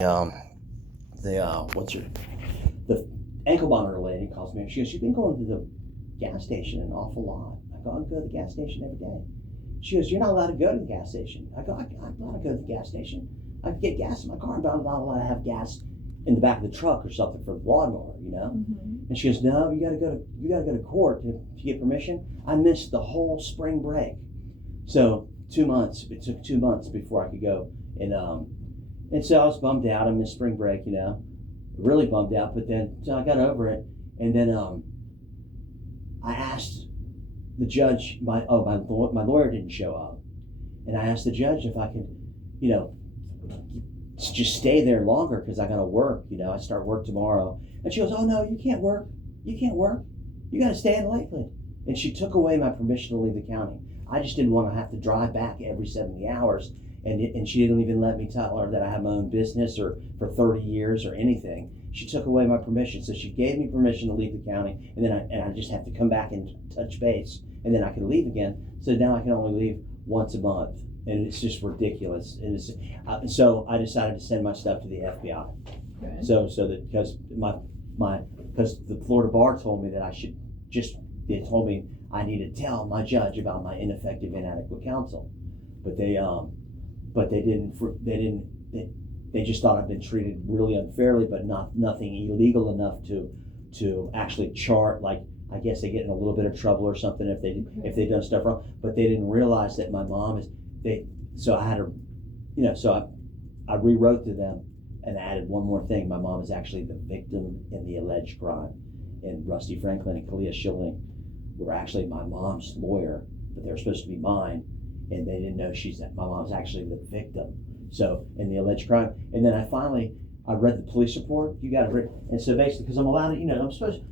um, what's her, the ankle monitor lady calls me. She goes, "You've been going to the gas station an awful lot." I go, "I go to the gas station every day." She goes, "You're not allowed to go to the gas station." I go, "I'm allowed to go to the gas station. I can get gas in my car, but I'm not allowed to have gas in the back of the truck or something for the lawnmower, you know?" Mm-hmm. And she goes, "No, you gotta go to court to get permission." I missed the whole spring break. So 2 months, it took 2 months before I could go. And so I was bummed out. I missed spring break, really bummed out. But then so I got over it. And then I asked the judge, my lawyer didn't show up. And I asked the judge if I could, you know, just stay there longer because I got to work. I start work tomorrow. And she goes, "Oh, no, you can't work. You can't work. You got to stay in Lakeland." And she took away my permission to leave the county. I just didn't want to have to drive back every 70 hours. And she didn't even let me tell her that I have my own business or for 30 years or anything. She took away my permission. So she gave me permission to leave the county. And then I just have to come back and touch base. And then I can leave again. So now I can only leave once a month. And it's just ridiculous. And so I decided to send my stuff to the FBI. Okay. So that because because the Florida bar told me that they told me I need to tell my judge about my ineffective, inadequate counsel, but they didn't. They just thought I'd been treated really unfairly, but nothing illegal enough to actually chart. Like, I guess they get in a little bit of trouble or something if they've done stuff wrong. But they didn't realize that my mom is. So I had to, so I rewrote to them and added one more thing. My mom is actually the victim in the alleged crime. And Rusty Franklin and Kalia Schilling were actually my mom's lawyer, but they were supposed to be mine, and they didn't know my mom's actually the victim. So in the alleged crime, and then I read the police report. You got to read, and so basically, because I'm allowed to, I'm supposed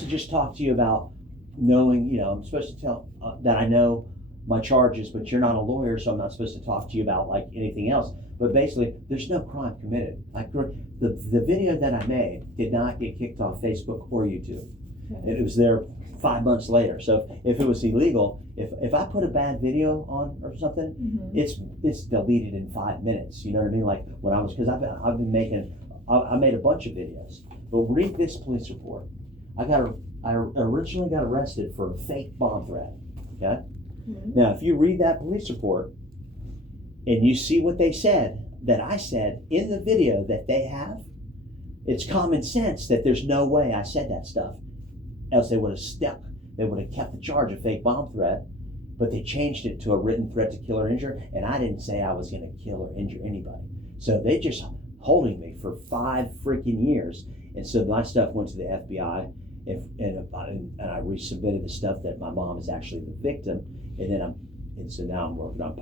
to just talk to you about knowing, I'm supposed to tell that I know my charges, but you're not a lawyer, so I'm not supposed to talk to you about like anything else. But basically, there's no crime committed. Like the video that I made did not get kicked off Facebook or YouTube. Okay. It was there 5 months later. So if it was illegal, if I put a bad video on or something, Mm-hmm. it's deleted in 5 minutes. You know what I mean? Like when I was, because I've been making, I made a bunch of videos. But read this police report. I originally got arrested for a fake bomb threat. Okay. Mm-hmm. Now, if you read that police report and you see what they said, that I said in the video that they have, it's common sense that there's no way I said that stuff. Else they would have stuck. They would have kept the charge of fake bomb threat, but they changed it to a written threat to kill or injure, and I didn't say I was going to kill or injure anybody. So they just holding me for 5 freaking years. And so my stuff went to the FBI, and I resubmitted the stuff that my mom is actually the victim. And so now I'm working on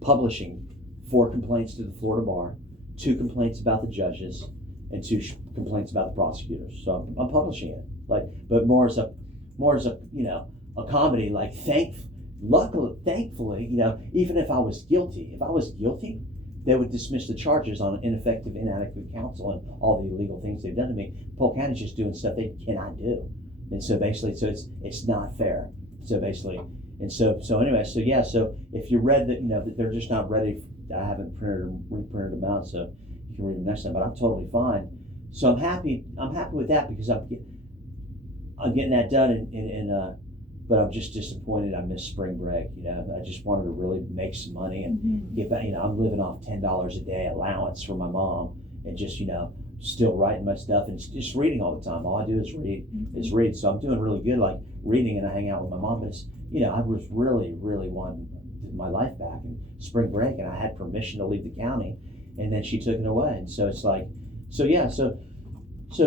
publishing 4 complaints to the Florida bar, 2 complaints about the judges, and 2 complaints about the prosecutors. So I'm publishing it, but more as a a comedy. Like thankfully, even if I was guilty, they would dismiss the charges on ineffective, inadequate counsel and all the illegal things they've done to me. Polk County's just doing stuff they cannot do, and so basically, it's not fair. So basically. And so anyway, so if you read that, that they're just not ready. I haven't reprinted them out, so you can read them next time. But I'm totally fine. So I'm happy with that because I'm getting that done. But I'm just disappointed I missed spring break. I just wanted to really make some money and Mm-hmm. get back. I'm living off $10 a day allowance from my mom, and just still writing my stuff and just reading all the time. All I do is read. So I'm doing really good, like reading, and I hang out with my mom. But I was really, really wanting my life back in spring break, and I had permission to leave the county, and then she took it away. And so it's like, so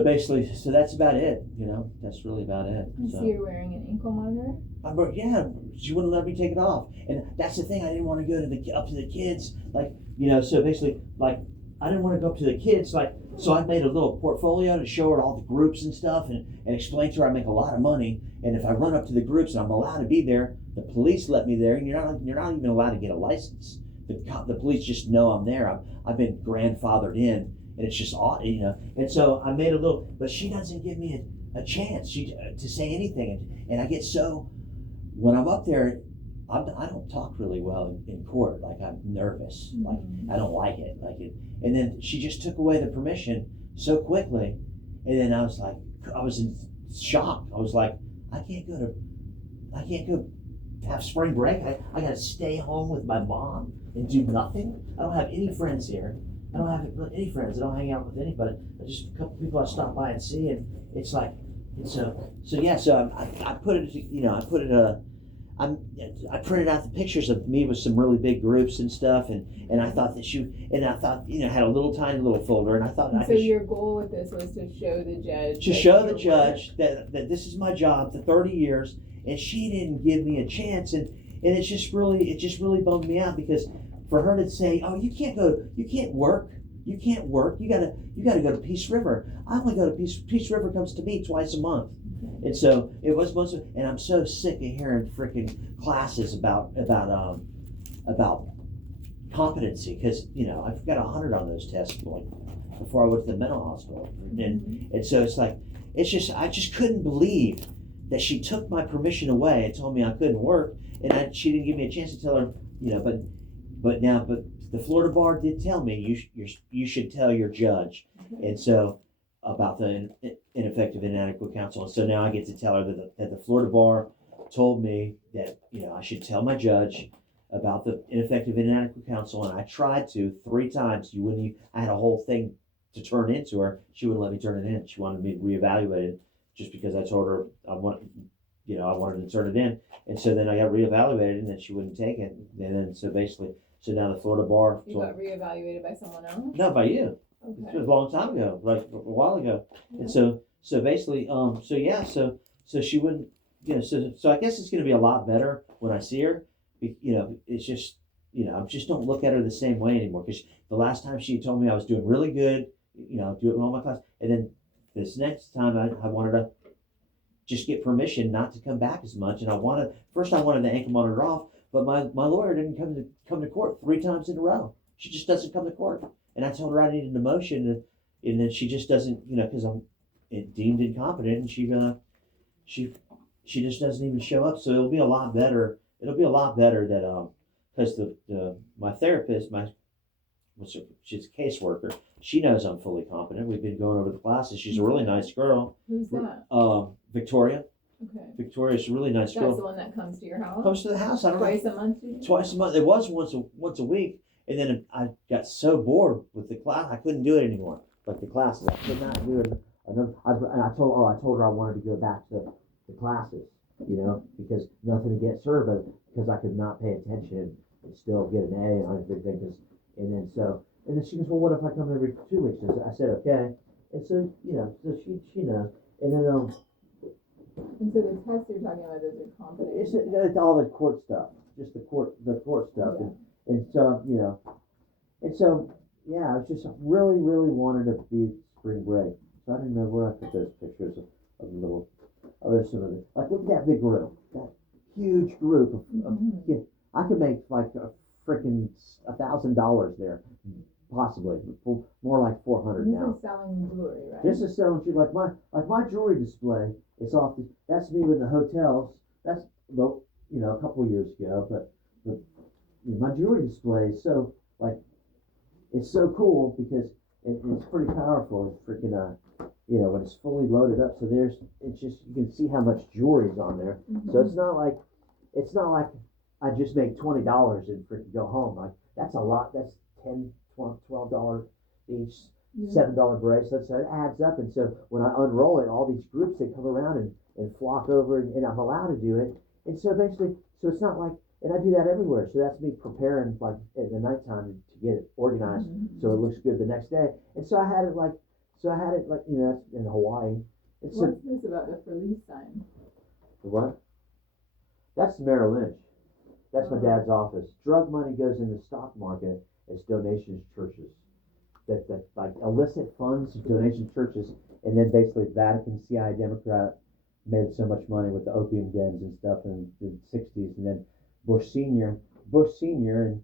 basically, that's about it. That's really about it. So you're wearing an ankle monitor? She wouldn't let me take it off, and that's the thing. I didn't want to go up to the kids, so basically, I didn't want to go up to the kids, so I made a little portfolio to show her all the groups and stuff, and explain to her I make a lot of money, and if I run up to the groups and I'm allowed to be there, the police let me there, and you're not even allowed to get a license. The police just know I'm there. I've been grandfathered in, and it's just odd, And so I made a little, but she doesn't give me a chance to say anything, and I get so when I'm up there, I don't talk really well in court. Like I'm nervous. Like Mhm. I don't like it. Like it. And then she just took away the permission so quickly, and then I was like, I was in shock. I was like, I can't go to, I can't go have spring break. I got to stay home with my mom and do nothing. I don't have any friends here. I don't have any friends. I don't hang out with anybody. I just a couple people I stop by and see, and it's like, and so yeah. So I put it, I put it I'm, I printed out the pictures of me with some really big groups and stuff, and I thought that and I thought, had a little tiny little folder, and I thought And I so could your goal with this was to show the judge. to show the judge that this is my job for 30 years, and she didn't give me a chance, and it just really bummed me out, because for her to say, oh, you can't work, you gotta go to Peace River. I only go to Peace River comes to me twice a month. And so it was and I'm so sick of hearing freaking classes about competency, because I've got 100 on those tests, like before I went to the mental hospital, and so it's like I just couldn't believe that she took my permission away and told me I couldn't work, and she didn't give me a chance to tell her, but the Florida bar did tell me you should tell your judge, and so about the ineffective and inadequate counsel. And so now I get to tell her that the Florida bar told me that I should tell my judge about the ineffective and inadequate counsel, and I tried to 3 times. I had a whole thing to turn into her. She wouldn't let me turn it in. She wanted me reevaluated just because I told her I wanted to turn it in. And so then I got reevaluated, and then she wouldn't take it. And then so now the Florida bar got reevaluated by someone else? No, by you. Okay. It was a long time ago, like a while ago. Yeah. And so basically, so she wouldn't, so I guess it's going to be a lot better when I see her. It's just, I just don't look at her the same way anymore, because the last time she told me I was doing really good, doing all my class, and then this next time I wanted to just get permission not to come back as much, and I wanted the ankle monitor off, but my lawyer didn't come to court 3 times in a row. She just doesn't come to court. And I told her I needed a motion, and then she just doesn't, because I'm deemed incompetent, and she just doesn't even show up. So it'll be a lot better. It'll be a lot better that because my therapist, she's a caseworker. She knows I'm fully competent. We've been going over the classes. She's a really nice girl. Who's that? Victoria. Okay. Victoria's a really nice girl. That's the one that comes to your house? Comes to the house. I don't Twice know. a month? Twice a month. It was once a week. And then I got so bored with the class, I couldn't do it anymore. Like the classes, I could not do it. And I told her I wanted to go back to the classes, because nothing against her, but because I could not pay attention and still get an A on everything. And then she goes, well, what if I come every 2 weeks? And I said, okay. And so so she knows. And then And so the tests you're talking about, those are competency. It's all the court stuff, just the court stuff. Yeah. And so, yeah, I was just really, really wanted to be spring break. So I didn't know where I put those pictures of the little, there's some of the, like, look at that big group, that huge group of kids. I could make like a freaking $1,000 there, possibly, more like 400 now. This is selling jewelry, right? This is selling jewelry, like my jewelry display. It's off. That's me with the hotels. That's a couple of years ago, but my jewelry display is so it's so cool, because it's pretty powerful. It's freaking when it's fully loaded up. So it's just, you can see how much jewelry is on there. So it's not like I just make $20 and freaking go home. Like, that's a lot. That's $10, $12 each. $7 bracelets. So it adds up. And so when I unroll it, all these groups, they come around and flock over, and I'm allowed to do it. And so basically, so it's not like, and I do that everywhere. So that's me preparing, like, at the nighttime to get it organized so it looks good the next day. And so I had it like in Hawaii. What's this about the release sign? The what? That's Merrill Lynch. That's my dad's office. Drug money goes in the stock market as donations to churches. That like illicit funds, donations to churches, and then basically Vatican, CIA, Democrat made so much money with the opium dens and stuff in the 60s, and then Bush Senior and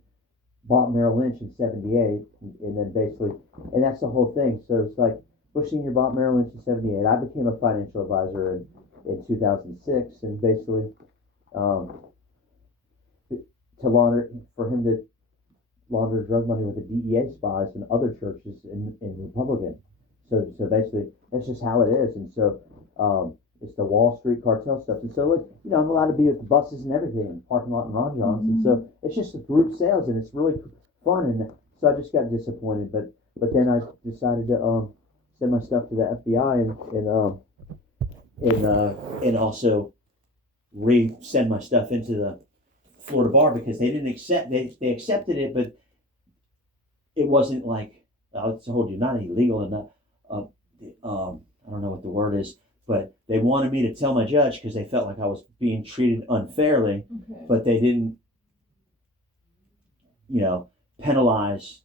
bought Merrill Lynch in 78, and then basically, and that's the whole thing. So it's like Bush Senior bought Merrill Lynch in 78. I became a financial advisor in 2006, and basically, for him to launder drug money with the DEA spies and other churches in Republican. So basically, that's just how it is. And so it's the Wall Street cartel stuff. And so, look, I'm allowed to be with the buses and everything in the parking lot in Ron John's. And so it's just a group sales, and it's really fun. And so I just got disappointed. But then I decided to send my stuff to the FBI and also re-send my stuff into the Florida bar, because they didn't accept, they accepted it, but it wasn't like, I told you, not illegal and not, I don't know what the word is, but they wanted me to tell my judge because they felt like I was being treated unfairly, but they didn't, penalize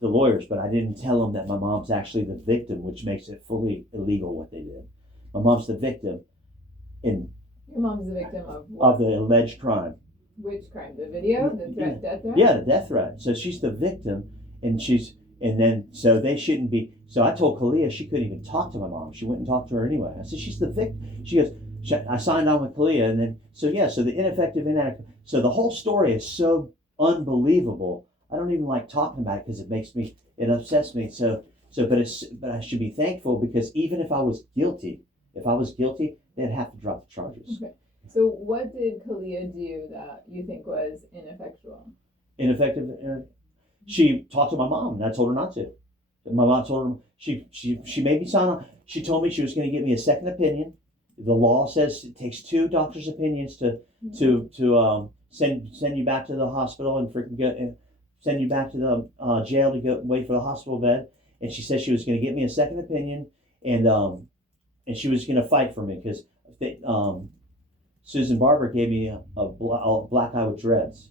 the lawyers. But I didn't tell them that my mom's actually the victim, which makes it fully illegal what they did. My mom's the victim Your mom's the victim of what? of the alleged crime. Which crime? The video? The threat, death threat? Yeah, the death threat. So she's the victim, so they shouldn't be. So I told Kalia she couldn't even talk to my mom. She went and talked to her anyway. I said, she's the victim. She goes, I signed on with Kalia, and then, so the ineffective, inadequate. So the whole story is so unbelievable. I don't even like talking about it because it upsets me. But I should be thankful, because even if I was guilty, they'd have to drop the charges. Okay. So what did Kalia do that you think was ineffectual? Ineffective? She talked to my mom, and I told her not to. My mom told her, she made me sign on. She told me she was going to get me a second opinion. The law says it takes 2 doctors' opinions to send you back to the hospital and send you back to the jail to go wait for the hospital bed. And she said she was going to get me a second opinion, and she was going to fight for me, because Susan Barber gave me a black eye with dreads.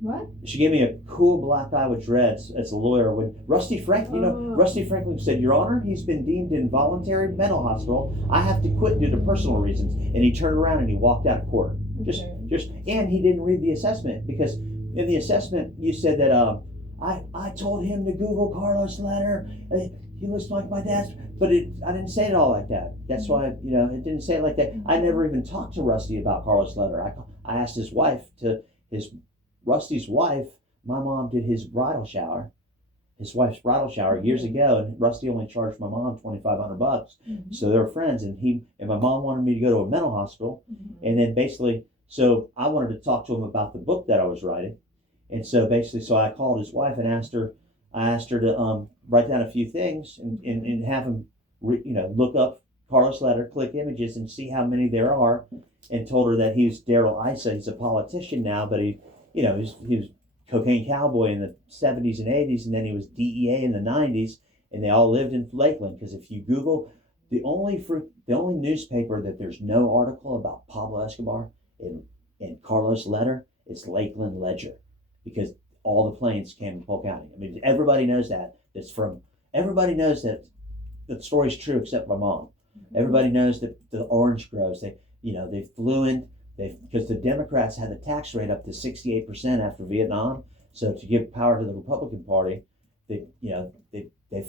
What? She gave me a cool black eye with dreads as a lawyer. When Rusty Franklin, Rusty Franklin said, "Your Honor, he's been deemed involuntary mental hospital. I have to quit due to personal reasons." And he turned around and he walked out of court. And he didn't read the assessment, because in the assessment you said that I told him to Google Carlos' letter. He looks like my dad's, but I didn't say it all like that. That's why it didn't say it like that. I never even talked to Rusty about Carlos' letter. I asked Rusty's wife. My mom did his wife's bridal shower years ago, and Rusty only charged my mom $2,500. So they were friends, and my mom wanted me to go to a mental hospital, and then basically, so I wanted to talk to him about the book that I was writing, and so I called his wife and asked her to write down a few things and have him look up Carlos' letter, click images, and see how many there are, and told her that he's Daryl Issa. He's a politician now, but he was cocaine cowboy in the 70s and 80s, and then he was DEA in the 90s, and they all lived in Lakeland. Because if you Google, the only newspaper that there's no article about Pablo Escobar in Carlos' letter is Lakeland Ledger, because all the planes came from Polk County. I mean, everybody knows that. Everybody knows that the story's true except my mom. Everybody knows that the orange groves, they flew in. Because the Democrats had the tax rate up to 68% after Vietnam. So to give power to the Republican Party, they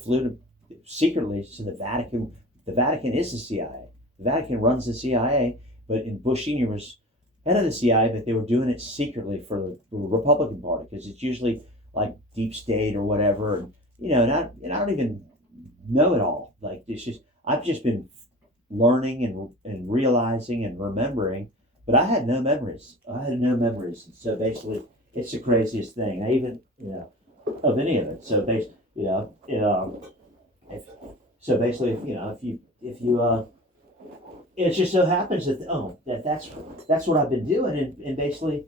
flew secretly to the Vatican. The Vatican is the CIA. The Vatican runs the CIA, but in Bush Sr. was head of the CIA, but they were doing it secretly for the Republican Party, because it's usually like deep state or whatever. And I don't even know it all. Like, I've just been learning and realizing and remembering. But I had no memories. And so basically, it's the craziest thing. I even, of any of it. So basically, if you, it just so happens that's what I've been doing, and basically,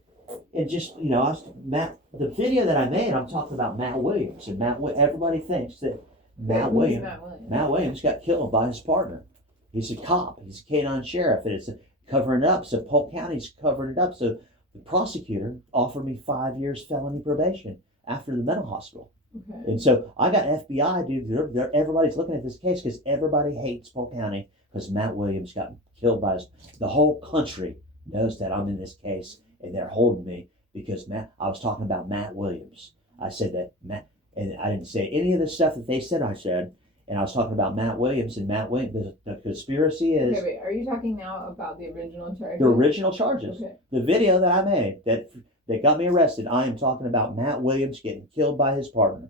and just, the video that I made, I'm talking about Matt Williams, and everybody thinks that Matt Williams got killed by his partner. He's a cop. He's a canine sheriff, and it's covering it up. So Polk County's covering it up. So the prosecutor offered me 5 years felony probation after the mental hospital. Okay. And so I got FBI, dude. Everybody's looking at this case because everybody hates Polk County because Matt Williams got killed by the whole country knows that I'm in this case, and they're holding me because I was talking about Matt Williams. I said that and I didn't say any of the stuff that they said I said. And I was talking about Matt Williams, and Matt Williams, the conspiracy is... Okay, wait, are you talking now about the original charges? The original charges. Okay. The video that I made, that that got me arrested. I am talking about Matt Williams getting killed by his partner.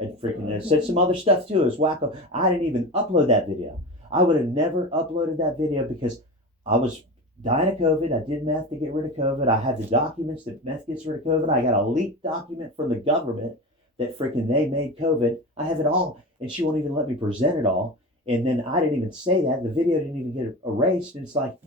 And freaking it said some other stuff too. It was wacko. I didn't even upload that video. I would have never uploaded that video because I was dying of COVID. I did meth to get rid of COVID. I had the documents that meth gets rid of COVID. I got a leaked document from the government that freaking they made COVID. I have it all, and she won't even let me present it all. And then I didn't even say that. The video didn't even get erased. And it's like,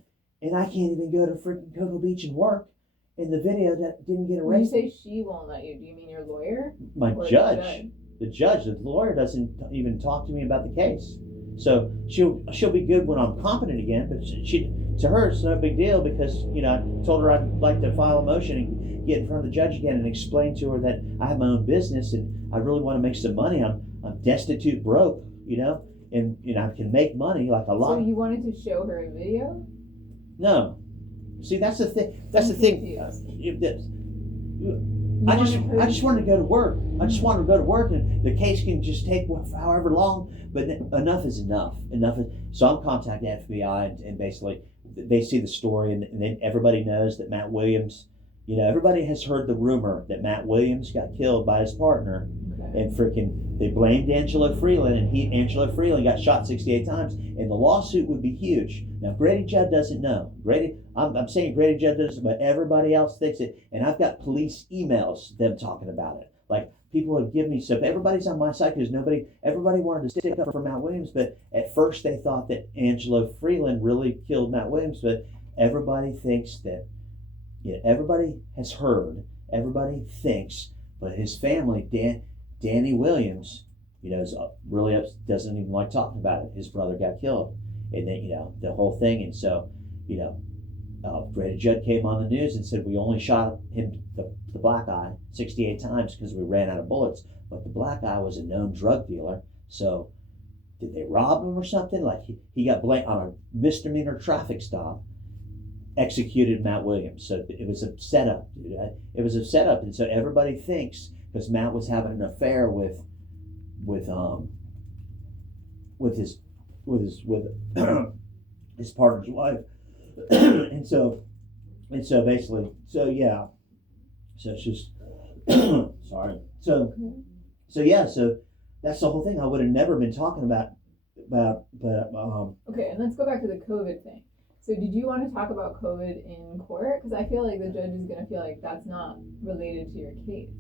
and I can't even go to freaking Cocoa Beach and work. And the video that didn't get erased. When you say she won't let you, do you mean your lawyer? My judge. The judge, the lawyer doesn't even talk to me about the case. So she'll be good when I'm competent again, but she to her it's no big deal because I told her I'd like to file a motion and get in front of the judge again and explain to her that I have my own business and I really want to make some money. I'm destitute, broke, and I can make money like a lot. So you wanted to show her a video? No, see that's the thing. That's the thing. I just wanted to go to work. I just wanted to go to work, and the case can just take however long. But enough is enough. So I'm contacting the FBI, and basically they see the story, and then everybody knows that Matt Williams. Everybody has heard the rumor that Matt Williams got killed by his partner, and freaking they blamed Angelo Freeland, and Angelo Freeland got shot 68 times, and the lawsuit would be huge. Now Grady Judd doesn't know. I'm saying Grady Judd doesn't, but everybody else thinks it, and I've got police emails them talking about it. Like people have given me stuff. Everybody's on my side because everybody wanted to stick up for Matt Williams, but at first they thought that Angelo Freeland really killed Matt Williams, but everybody thinks that. Everybody has heard, everybody thinks, but his family, Danny Williams, is really doesn't even like talking about it. His brother got killed, and then the whole thing, and so Grady Judd came on the news and said we only shot him the black eye 68 times because we ran out of bullets, but the black eye was a known drug dealer. So did they rob him or something? Like he got blamed on a misdemeanor traffic stop. Executed Matt Williams. So it was a setup, dude. It was a setup, and so everybody thinks because Matt was having an affair with his his partner's wife, and so basically, so it's just sorry. So that's the whole thing. I would have never been talking about, but okay, and let's go back to the COVID thing. So did you want to talk about COVID in court? Because I feel like the judge is going to feel like that's not related to your case.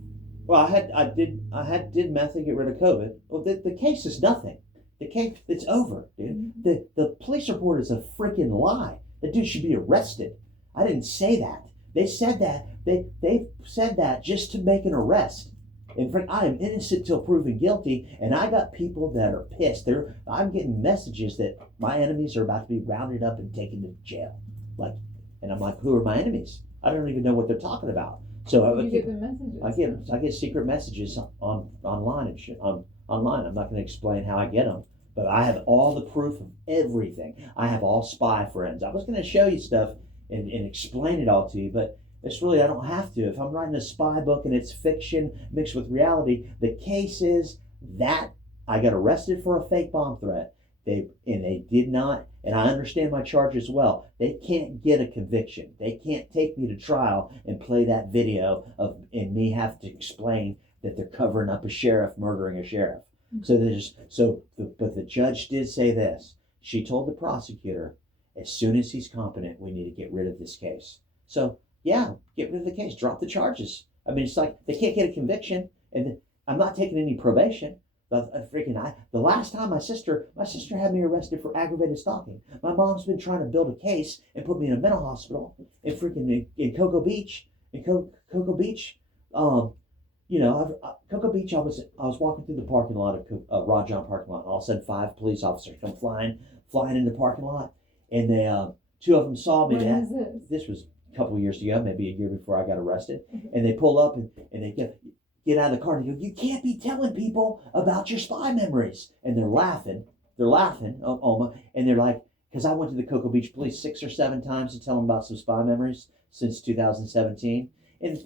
Well, I did meth to get rid of COVID. Well, the case is nothing. The case, it's over, dude. Mm-hmm. The police report is a freaking lie. The dude should be arrested. I didn't say that. They said that. They said that just to make an arrest. And friend, I am innocent till proven guilty, and I got people that are pissed. I'm getting messages that my enemies are about to be rounded up and taken to jail. And I'm like, who are my enemies? I don't even know what they're talking about. So you get the messages. I get secret messages online and shit. Online. I'm not going to explain how I get them, but I have all the proof of everything. I have all spy friends. I was going to show you stuff and explain it all to you, but it's really, I don't have to. If I'm writing a spy book and it's fiction mixed with reality, the case is that I got arrested for a fake bomb threat. They did not, and I understand my charges well. They can't get a conviction. They can't take me to trial and play that video and me have to explain that they're covering up a sheriff murdering a sheriff. Mm-hmm. But the judge did say this. She told the prosecutor, as soon as he's competent, we need to get rid of this case. So yeah, get rid of the case, drop the charges. I mean, it's like they can't get a conviction, and I'm not taking any probation. But the last time my sister had me arrested for aggravated stalking. My mom's been trying to build a case and put me in a mental hospital in Cocoa Beach. Cocoa Beach, Cocoa Beach. I was walking through the parking lot of Rajon parking lot, and all of a sudden 5 police officers come flying in the parking lot, and they 2 of them saw me. When is this? This was a couple of years ago, maybe a year before I got arrested, and they pull up and they get out of the car and they go, "You can't be telling people about your spy memories," and they're laughing, Oma, and they're like, because I went to the Cocoa Beach police 6 or 7 times to tell them about some spy memories since 2017, and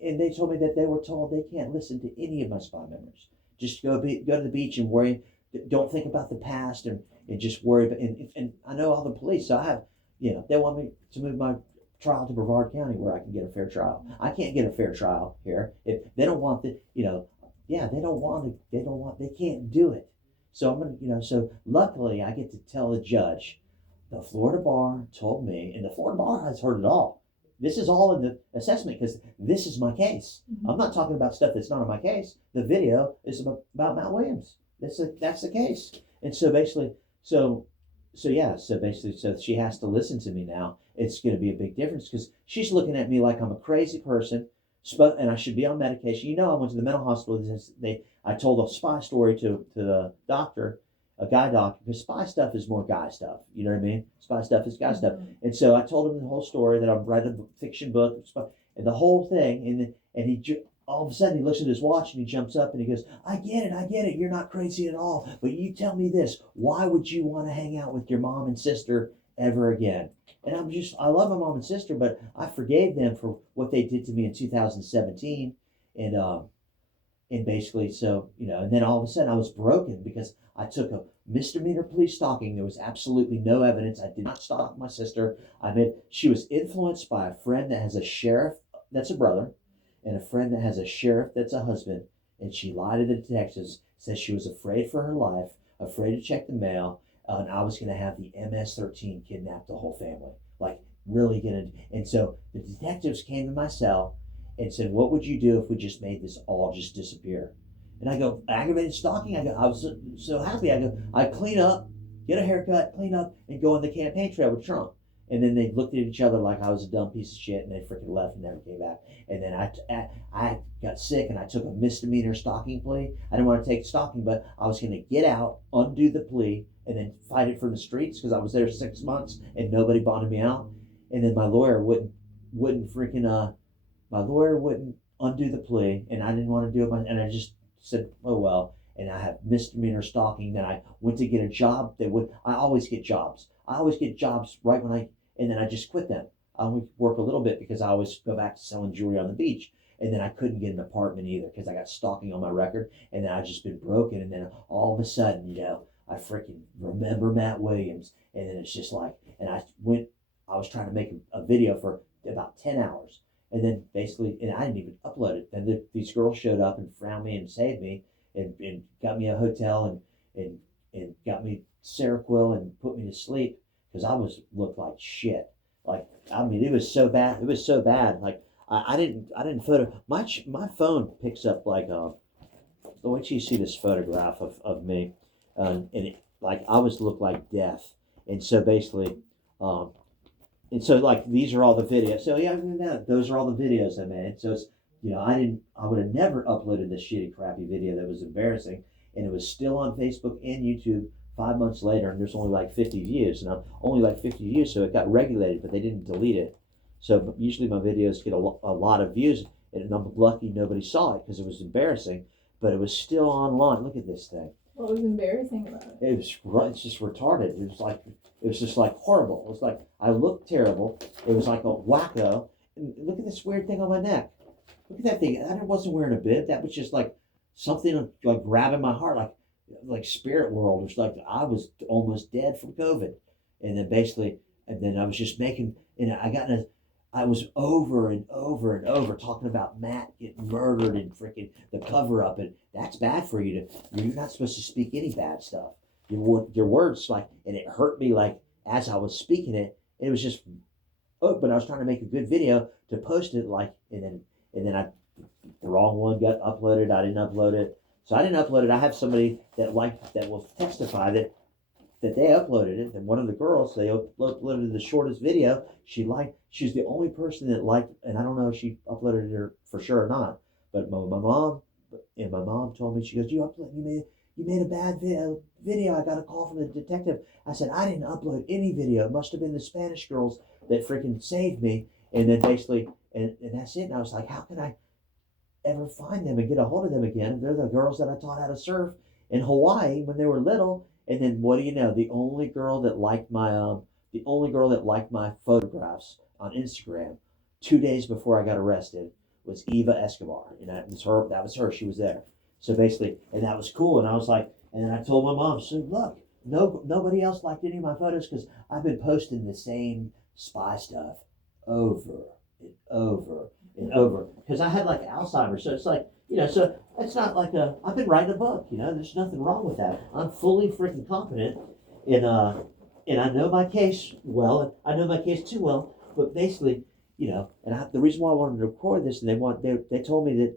they told me that they were told they can't listen to any of my spy memories. Just go to the beach and worry, don't think about the past and just worry. And I know all the police, so I have, they want me to move my trial to Brevard County where I can get a fair trial. I can't get a fair trial here if they don't want the, yeah, they can't do it. So I'm gonna, so luckily I get to tell the judge, the Florida bar told me, and the Florida bar has heard it all. This is all in the assessment because this is my case. Mm-hmm. I'm not talking about stuff that's not in my case. The video is about Matt Williams. That's the case. And so basically, so she has to listen to me now. It's going to be a big difference because she's looking at me like I'm a crazy person, and I should be on medication. I went to the mental hospital. I told a spy story to the doctor, a guy doctor, because spy stuff is more guy stuff. You know what I mean? Spy stuff is guy stuff. And so I told him the whole story that I've read a fiction book, and the whole thing, and he all of a sudden he looks at his watch and he jumps up and he goes, I get it, you're not crazy at all, but you tell me this, why would you want to hang out with your mom and sister ever again? And I love my mom and sister, but I forgave them for what they did to me in 2017, and basically, so, and then all of a sudden I was broken because I took a misdemeanor police stalking. There was absolutely no evidence. I did not stalk my sister. She was influenced by a friend that has a sheriff that's a brother and a friend that has a sheriff that's a husband. And she lied to the detectives, said she was afraid for her life, afraid to check the mail, and I was going to have the MS-13 kidnap the whole family. Like, really going to. And so the detectives came to my cell and said, what would you do if we just made this all just disappear? And I go, aggravated stalking? I was so happy. I go, I clean up, get a haircut, clean up, and go on the campaign trail with Trump. And then they looked at each other like I was a dumb piece of shit, and they freaking left and never came back. And then I got sick, and I took a misdemeanor stalking plea. I didn't want to take stalking, but I was going to get out, undo the plea, and then fight it from the streets because I was there 6 months, and nobody bonded me out. And then my lawyer wouldn't undo the plea, and I didn't want to do it, and I just said, oh well. And I have misdemeanor stalking. Then I went to get a job. I always get jobs. Right and then I just quit them. I only work a little bit because I always go back to selling jewelry on the beach. And then I couldn't get an apartment either because I got stalking on my record. And then I've just been broken. And then all of a sudden, I freaking remember Matt Williams. And then it's just like, and I was trying to make a video for about 10 hours. And then basically, and I didn't even upload it. Then these girls showed up and found me and saved me and got me a hotel and got me Seroquel and put me to sleep because I looked like shit. Like, it was so bad. It was so bad. Like, I didn't photo. My phone picks up like, wait till you see this photograph of me. And it, like, I looked like death. And so basically, and so like, these are all the videos. So yeah, those are all the videos I made. So it's, I would have never uploaded this shitty, crappy video that was embarrassing. And it was still on Facebook and YouTube 5 months later, and there's only like 50 views. And I'm only like 50 views, so it got regulated, but they didn't delete it. So usually my videos get a lot of views, and I'm lucky nobody saw it because it was embarrassing, but it was still online. Look at this thing. What was embarrassing about it? It's just retarded. It was just like horrible. It was like, I looked terrible. It was like a wacko. And look at this weird thing on my neck. Look at that thing. I wasn't wearing a bib. That was just like something like grabbing my heart, like spirit world. It was like I was almost dead from COVID. And then I was just making, I was over and over and over talking about Matt getting murdered and freaking the cover up. And that's bad for you you're not supposed to speak any bad stuff. Your words, like, and it hurt me like as I was speaking it. It was just, but I was trying to make a good video to post it, like, and then the wrong one got uploaded. I didn't upload it. So I didn't upload it. I have somebody that will testify that they uploaded it. And one of the girls, they uploaded the shortest video. She's the only person that liked, and I don't know if she uploaded it for sure or not. But my mom told me, she goes, you made a bad video. I got a call from the detective. I said, I didn't upload any video. It must have been the Spanish girls that freaking saved me. And then basically, and that's it. And I was like, how can I ever find them and get a hold of them again? They're the girls that I taught how to surf in Hawaii when they were little. And then what do you know? The only girl that liked my photographs on Instagram 2 days before I got arrested was Eva Escobar. And that was her. She was there. So basically, and that was cool. And I was like, and then I told my mom, so look, nobody else liked any of my photos because I've been posting the same spy stuff over and over and over because I had like Alzheimer's. So it's like, so it's not like I've been writing a book, there's nothing wrong with that. I'm fully freaking competent and I know my case well. I know my case too well, but basically, the reason why I wanted to record this, and they told me that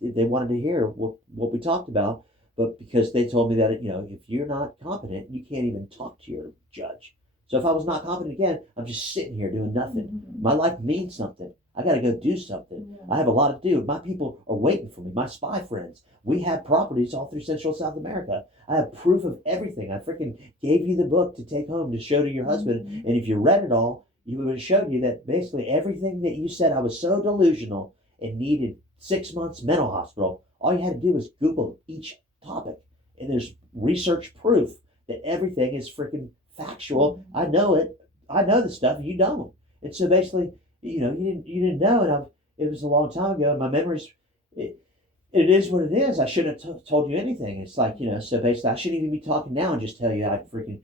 they wanted to hear what we talked about, but because they told me that, if you're not competent, you can't even talk to your judge. So if I was not competent again, I'm just sitting here doing nothing. Mm-hmm. My life means something. I got to go do something. Yeah. I have a lot to do. My people are waiting for me. My spy friends. We have properties all through Central South America. I have proof of everything. I freaking gave you the book to take home to show to your husband. Mm-hmm. And if you read it all, you would have shown you that basically everything that you said I was so delusional and needed 6 months mental hospital. All you had to do was Google each topic. And there's research proof that everything is freaking factual. I know it. I know the stuff you don't. And so basically, you didn't know, and it was a long time ago. And my memories, it is what it is. I shouldn't have told you anything. It's like, so basically, I shouldn't even be talking now and just tell you I freaking,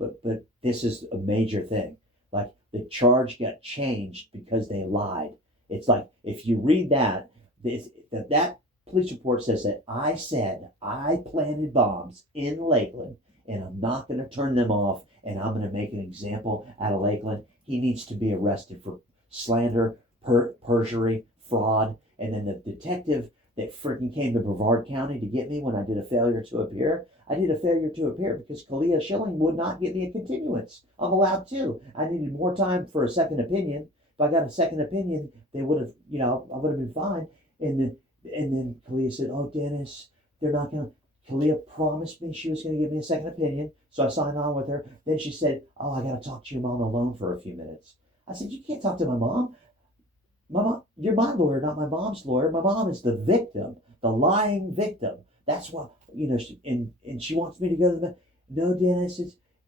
but this is a major thing. Like the charge got changed because they lied. It's like if you read that police report says that I said I planted bombs in Lakeland. And I'm not going to turn them off, and I'm going to make an example out of Lakeland. He needs to be arrested for slander, perjury, fraud. And then the detective that freaking came to Brevard County to get me when I did a failure to appear, I did a failure to appear because Kalia Schilling would not get me a continuance. I'm allowed to. I needed more time for a second opinion. If I got a second opinion, they would have, I would have been fine. And then Kalia said, "Oh, Dennis, they're not going to." Kalia promised me she was going to give me a second opinion, so I signed on with her. Then she said, "Oh, I got to talk to your mom alone for a few minutes." I said, "You can't talk to my mom. You're my lawyer, not my mom's lawyer. My mom is the victim, the lying victim. That's why, and she wants me to go to the, no, Dennis,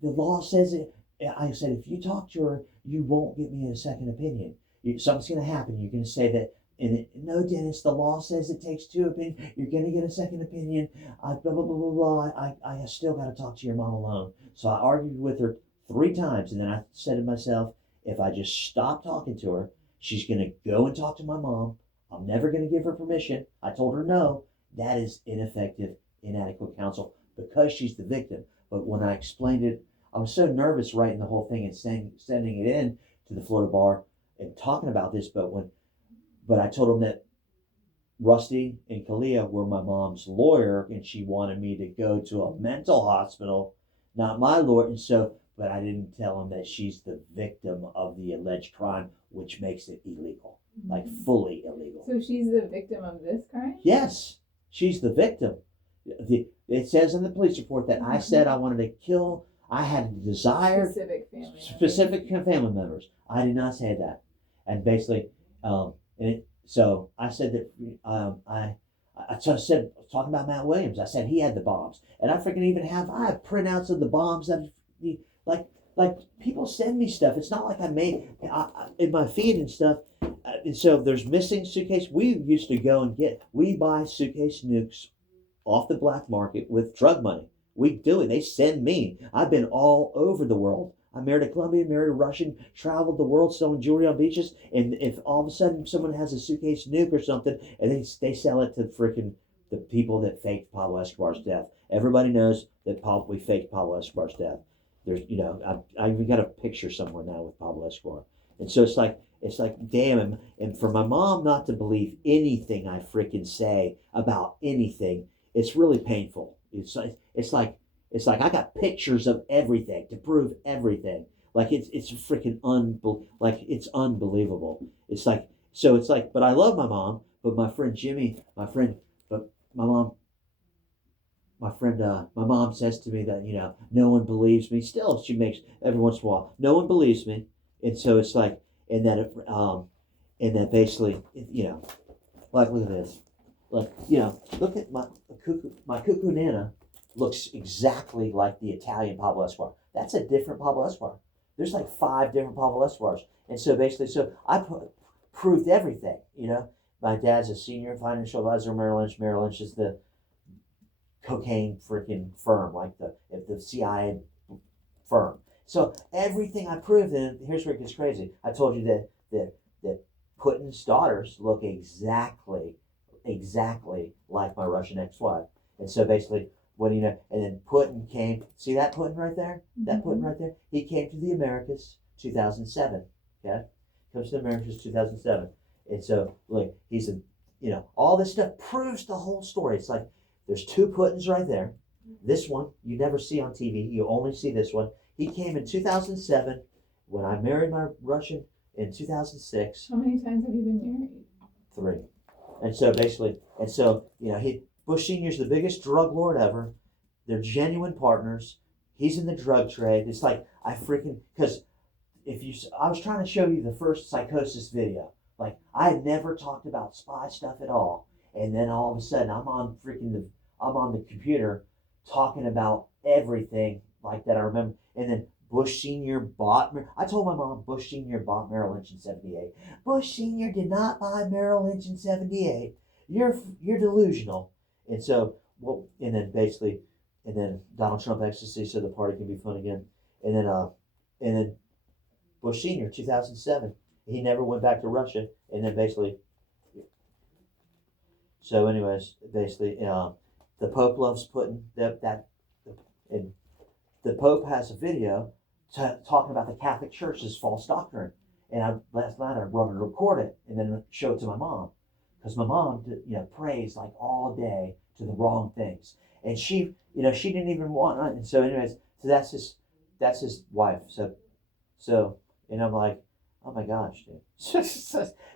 the law says it." I said, "If you talk to her, you won't get me a second opinion. Something's going to happen. You're going to say that, no, Dennis, the law says it takes 2 opinions. You're going to get a second opinion. Blah, blah, blah, blah, blah. I still got to talk to your mom alone." So I argued with her 3 times. And then I said to myself, if I just stop talking to her, she's going to go and talk to my mom. I'm never going to give her permission. I told her no. That is ineffective, inadequate counsel because she's the victim. But when I explained it, I was so nervous writing the whole thing and sending it in to the Florida bar and talking about this. But I told them that Rusty and Kalia were my mom's lawyer, and she wanted me to go to a mental hospital, not my lawyer. And so, but I didn't tell them that she's the victim of the alleged crime, which makes it illegal, like fully illegal. So she's the victim of this crime? Yes, she's the victim. It says in the police report that I said I wanted to kill. I had desired specific family members. I did not say that, and basically, so I said that I said talking about Matt Williams. I said he had the bombs, and I have printouts of the bombs that like people send me stuff. It's not like I made in my feed and stuff. And so there's missing suitcase. We used to go and we buy suitcase nukes off the black market with drug money. We do it. They send me. I've been all over the world. I married a Colombian, married a Russian, traveled the world selling jewelry on beaches. And if all of a sudden someone has a suitcase nuke or something, and they sell it to freaking the people that faked Pablo Escobar's death. Everybody knows that we faked Pablo Escobar's death. There's, I even got a picture somewhere now with Pablo Escobar. And so it's like, damn, and for my mom not to believe anything I freaking say about anything, it's really painful. It's like I got pictures of everything to prove everything. Like it's freaking it's unbelievable. But I love my mom, but my friend Jimmy, my mom says to me that, no one believes me. Still, she makes every once in a while, no one believes me. And so it's like, and that basically, like, look at this. Like, look at my cuckoo Nana looks exactly like the Italian Pablo Escobar. That's a different Pablo Escobar. There's like 5 different Pablo Escobars. And so basically, I proved everything, My dad's a senior financial advisor at Merrill Lynch. Merrill Lynch is the cocaine freaking firm, like the CIA firm. So everything I proved, and here's where it gets crazy. I told you that that Putin's daughters look exactly like my Russian ex-wife. And so basically, what do you know? And then Putin came. See that Putin right there? That Putin right there. He came to the Americas 2007. Okay, comes to the Americas 2007. And so look, he's a, all this stuff proves the whole story. It's like there's two Putins right there. This one you never see on TV. You only see this one. He came in 2007 when I married my Russian in 2006. How many times have you been married? 3. And so basically, Bush Senior's the biggest drug lord ever. They're genuine partners. He's in the drug trade. It's like because I was trying to show you the first psychosis video. Like I had never talked about spy stuff at all, and then all of a sudden I'm on the computer talking about everything like that. I remember, and then Bush Senior I told my mom Bush Senior bought Merrill Lynch in '78. Bush Senior did not buy Merrill Lynch in '78. You're delusional. And so, and then Donald Trump ecstasy, so the party can be fun again. And then Bush Senior, 2007, he never went back to Russia. And then the Pope loves Putin. And the Pope has a video talking about the Catholic Church's false doctrine. And last night I wrote and record it and then show it to my mom. Because my mom, prays like all day to the wrong things, and she didn't even want. And so, that's his wife. So, and I'm like, oh my gosh, dude.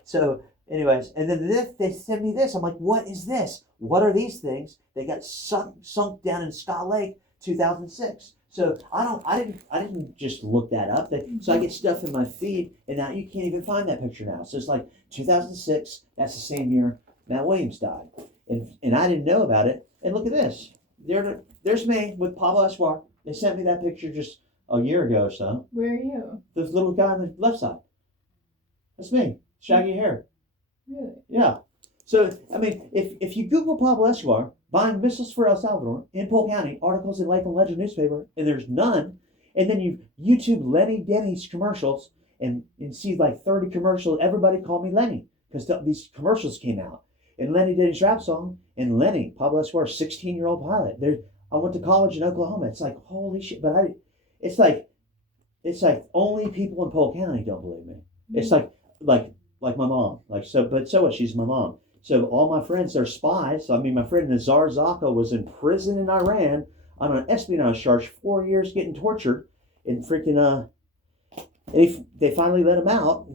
So, and then they sent me this. I'm like, what is this? What are these things? They got sunk down in Scott Lake, 2006. So I didn't just look that up. So I get stuff in my feed, and now you can't even find that picture now. So it's like 2006. That's the same year Matt Williams died, and I didn't know about it. And look at this. There's me with Pablo Escobar. They sent me that picture just a year ago or so. Where are you? The little guy on the left side. That's me. Shaggy hair. Really? Yeah. So if you Google Pablo Escobar buying missiles for El Salvador in Polk County, articles in Lakeland Ledger newspaper, and there's none, and then you YouTube Lenny Denny's commercials and see like 30 commercials. Everybody called me Lenny because these commercials came out. And Lenny Denny's rap song, and Lenny, Pablo Escobar, 16-year-old pilot. I went to college in Oklahoma. It's like, holy shit. But it's like only people in Polk County don't believe me. It's like my mom. But so what? She's my mom. So all my friends are spies. My friend Nazar Zaka was in prison in Iran on an espionage charge, 4 years getting tortured, and they finally let him out.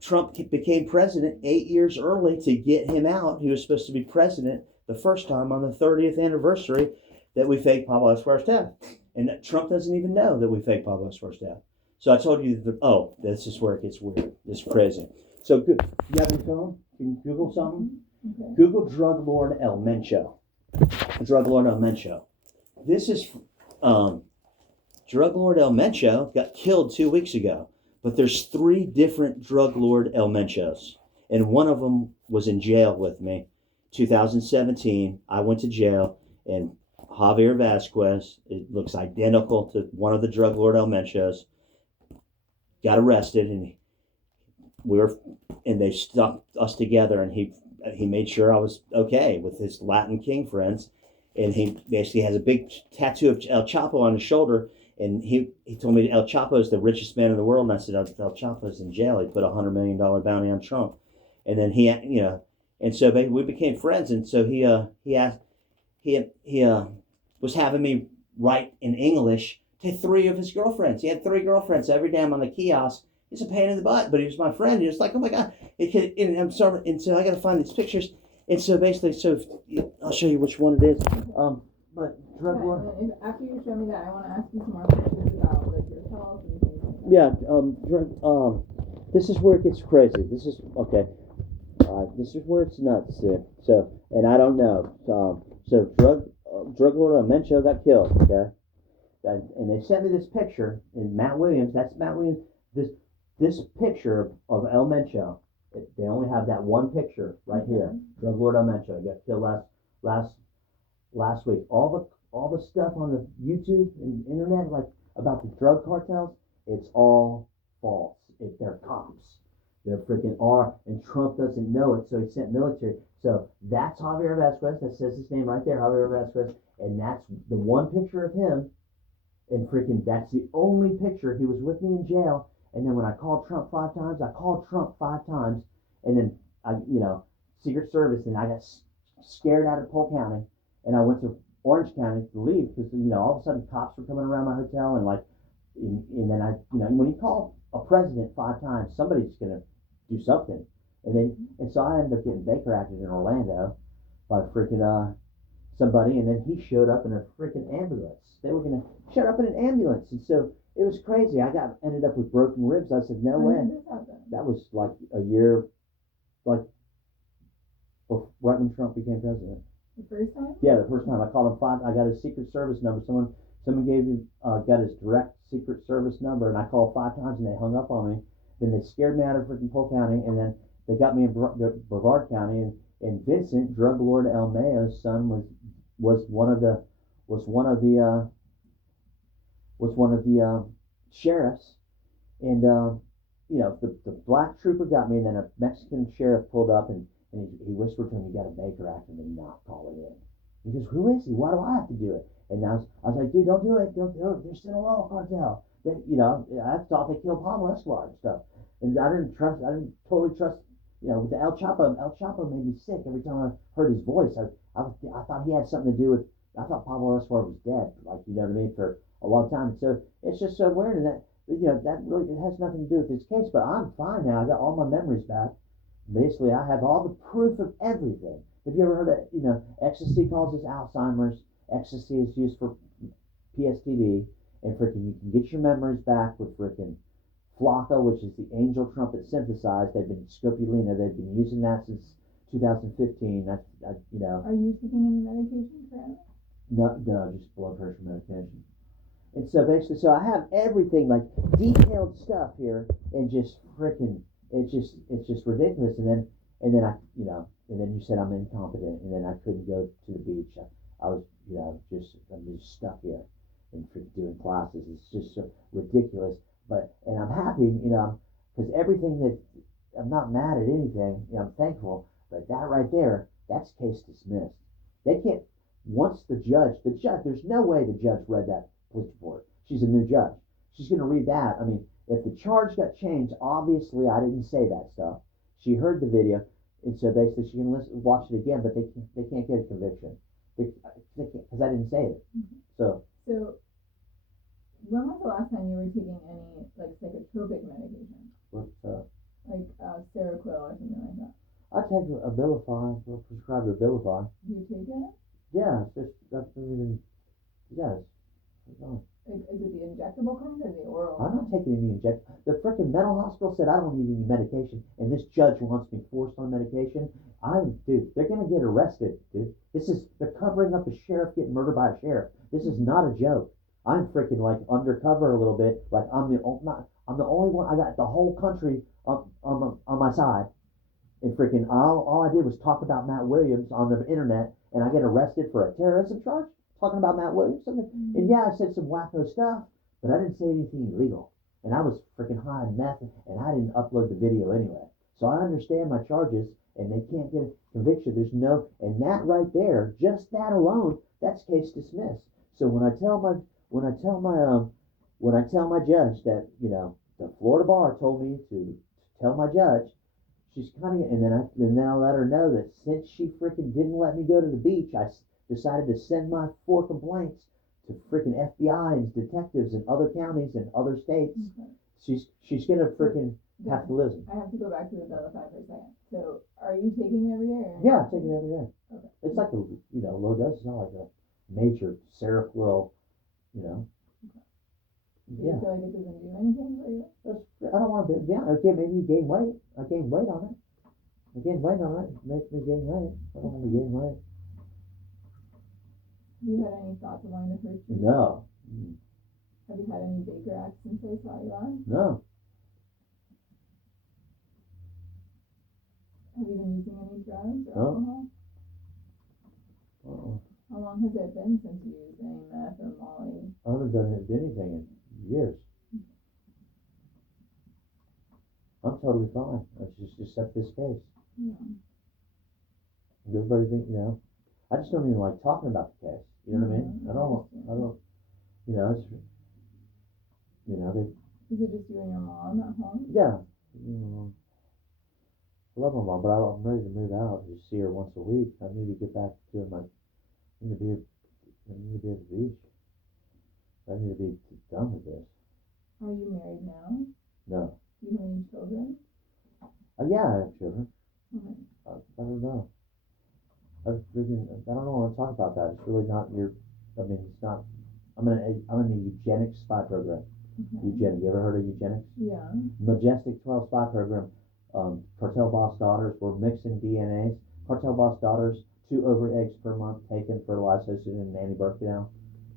Trump became president 8 years early to get him out. He was supposed to be president the first time on the 30th anniversary that we faked Pablo Escobar's death. And Trump doesn't even know that we faked Pablo Escobar's death. So I told you this is where it gets weird. It's crazy. So good. You have your phone? Can you Google something? Okay. Google Drug Lord El Mencho. Drug Lord El Mencho. This is Drug Lord El Mencho got killed 2 weeks ago. But there's 3 different Drug Lord El Menchos. And one of them was in jail with me. 2017, I went to jail, and Javier Vasquez, it looks identical to one of the Drug Lord El Menchos, got arrested, and they stuck us together, and he made sure I was okay with his Latin King friends, and he basically has a big tattoo of El Chapo on his shoulder, and he told me El Chapo is the richest man in the world, and I said El Chapo's in jail. He put $100 million bounty on Trump, and then and so we became friends, and so he was having me write in English to 3 of his girlfriends. He had 3 girlfriends every day. I'm on the kiosk. He's a pain in the butt, but he was my friend. He was like, oh my God. And so I got to find these pictures. And so basically, I'll show you which one it is. But drug war. After you show me that, I want to ask you some more questions about like your health and things like that. Yeah. This is where it gets crazy. This is okay. This is where it's nuts. So, and I don't know. So drug lord Mencho got killed. Okay. And they sent me this picture, and Matt Williams. That's Matt Williams. This picture of El Mencho. They only have that one picture right here. Drug lord El Mencho. He got killed last week. All the stuff on the YouTube and internet, like about the drug cartels, it's all false. They're cops. They're freaking are, and Trump doesn't know it, so he sent military. So that's Javier Vasquez. That says his name right there, Javier Vasquez, and that's the one picture of him. And freaking, that's the only picture. He was with me in jail, and then when I called Trump 5 times, and then Secret Service, and I got scared out of Polk County, and I went to Orange County to leave because all of a sudden cops were coming around my hotel, and then I when you call a president 5 times, somebody's gonna do something, and so I ended up getting Baker acted in Orlando by freaking somebody, and then he showed up in a freaking ambulance. They were gonna shut up in an ambulance, and so it was crazy. Ended up with broken ribs. I said, no way. When did this happen? That was like a year, right when Trump became president. The first time? Yeah, the first time I called him 5. I got his Secret Service number. Someone gave me got his direct Secret Service number, and I called 5 times, and they hung up on me. Then they scared me out of freaking Polk County, and then they got me in Brevard County, and Vincent, drug lord El Mayo's son, was one of the sheriffs, and the black trooper got me, and then a Mexican sheriff pulled up, and he whispered to him, "You got a Baker Act," and then not call it in. He goes, "Who is he? Why do I have to do it?" And I was like, "Dude, don't do it. They're Sinaloa cartel. I thought they killed Pablo Escobar and stuff, and I didn't totally trust. With the El Chapo made me sick every time I heard his voice. I thought he had something to do with. I thought Pablo Escobar was dead, for a long time. So it's just so weird, and that really it has nothing to do with this case. But I'm fine now. I got all my memories back. Basically, I have all the proof of everything. Have you ever heard of ecstasy causes Alzheimer's? Ecstasy is used for PSTD, and freaking you can get your memories back with freaking Flocka, which is the angel trumpet synthesized. They've been Scopulina. They've been using that since 2015. Are you taking any medication for it? No, just blood pressure medication. And so basically, I have everything like detailed stuff here, and just freaking, it's just ridiculous. And then and then you said I'm incompetent, and then I couldn't go to the beach. I was, I'm just stuck here and doing classes. It's just so ridiculous. And I'm happy, because everything that I'm not mad at anything. I'm thankful. But that right there, that's case dismissed. They can't. Once the judge, there's no way the judge read that police report. She's a new judge. She's going to read that. I mean, if the charge got changed, obviously I didn't say that stuff. She heard the video, and so basically she can watch it again, but they can't get a conviction because I didn't say it. Mm-hmm. So when was the last time you were taking any psychotropic medication? Like Seroquel or something like that? I take Abilify, prescribed Abilify. Do you take it? Yeah, it's just that's even. Yes. Is it the injectable kind or the oral? I'm not taking any injection. The freaking mental hospital said I don't need any medication, and this judge wants me forced on medication. Dude, they're gonna get arrested, dude. They're covering up a sheriff getting murdered by a sheriff. This is not a joke. I'm freaking undercover a little bit. I'm the only one. I got the whole country on my side, and freaking all I did was talk about Matt Williams on the internet, and I get arrested for a terrorism charge talking about Matt Williams. And yeah, I said some wacko stuff, but I didn't say anything illegal. And I was freaking high on meth, and I didn't upload the video anyway. So I understand my charges, and they can't get a conviction. And that right there, just that alone, that's case dismissed. So when I tell my judge that the Florida bar told me to tell my judge, she's kind of, and then I'll let her know that since she freaking didn't let me go to the beach, I decided to send my 4 complaints to freaking FBI and detectives in other counties and other states. Okay. She's gonna freaking have to listen. I have to go back to the Abilify for a second. So are you taking it every day? Yeah, I'm taking it every day. Okay. It's like a low dose. It's not like a major Seroquel, Okay. Do Yeah. you feel like it doesn't do anything for you? I don't want to be. Yeah, okay, maybe you gain weight. I gained weight on it. It makes me gain weight. I don't want to gain weight. Have you had any thoughts of wanting to hurt yourself? No. Have you had any Baker acts since I saw you on? No. Have you been using any drugs or No. alcohol? Uh-uh. How long has it been since you used any meth or Molly? I haven't done anything in years. I'm totally fine. Let's just accept this case. Yeah. Everybody think, I just don't even like talking about the case. You know what I mean? I don't, it's, Is it just you and your mom at home? yeah. I love my mom, but I'm ready to move out. Just see her once a week. I need to get back to I need to be, I need to be at the beach. I need to be done with this. Are you married now? No. Do you have any children? Yeah, I have children. Okay. I don't know. I don't know want to talk about that. It's really not it's not. I'm in a eugenics spy program. Okay. Eugenics. You ever heard of eugenics? Yeah. Majestic 12 spy program. Cartel boss daughters. We're mixing DNAs. Cartel boss daughters. 2 ovary eggs per month taken, fertilized, hosted in nanny birth canal.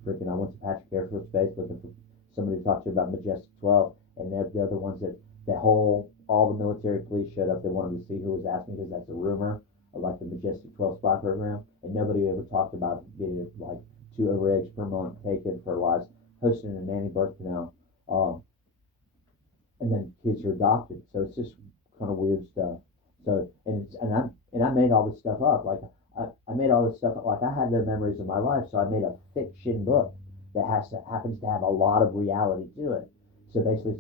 Freaking! I went to Patrick Air Force Base looking for somebody to talk to about Majestic 12, and they're the ones that all the military police showed up. They wanted to see who was asking because that's a rumor of like the Majestic 12 spy program, and nobody ever talked about getting like 2 ovary eggs per month taken, fertilized, hosted in a nanny birth canal, and then kids are adopted. So it's just kind of weird stuff. So and I made all this stuff up. Like I made all this stuff up. Like I had no memories of my life, so I made a fiction book that happens to have a lot of reality to it. So basically,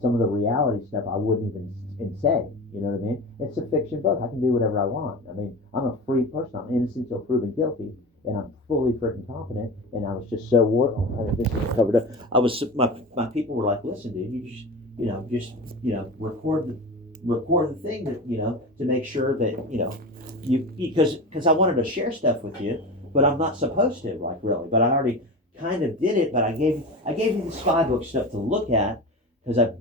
some of the reality stuff I wouldn't even say. You know what I mean? It's a fiction book. I can do whatever I want. I mean, I'm a free person. I'm innocent until proven guilty, and I'm fully freaking competent. And I was just so worried. I think this is covered up. My people were like, "Listen, dude, you just record the thing that to make sure that because I wanted to share stuff with you, but I'm not supposed to, like really. But I already kind of did it. But I gave you the spy book stuff to look at because I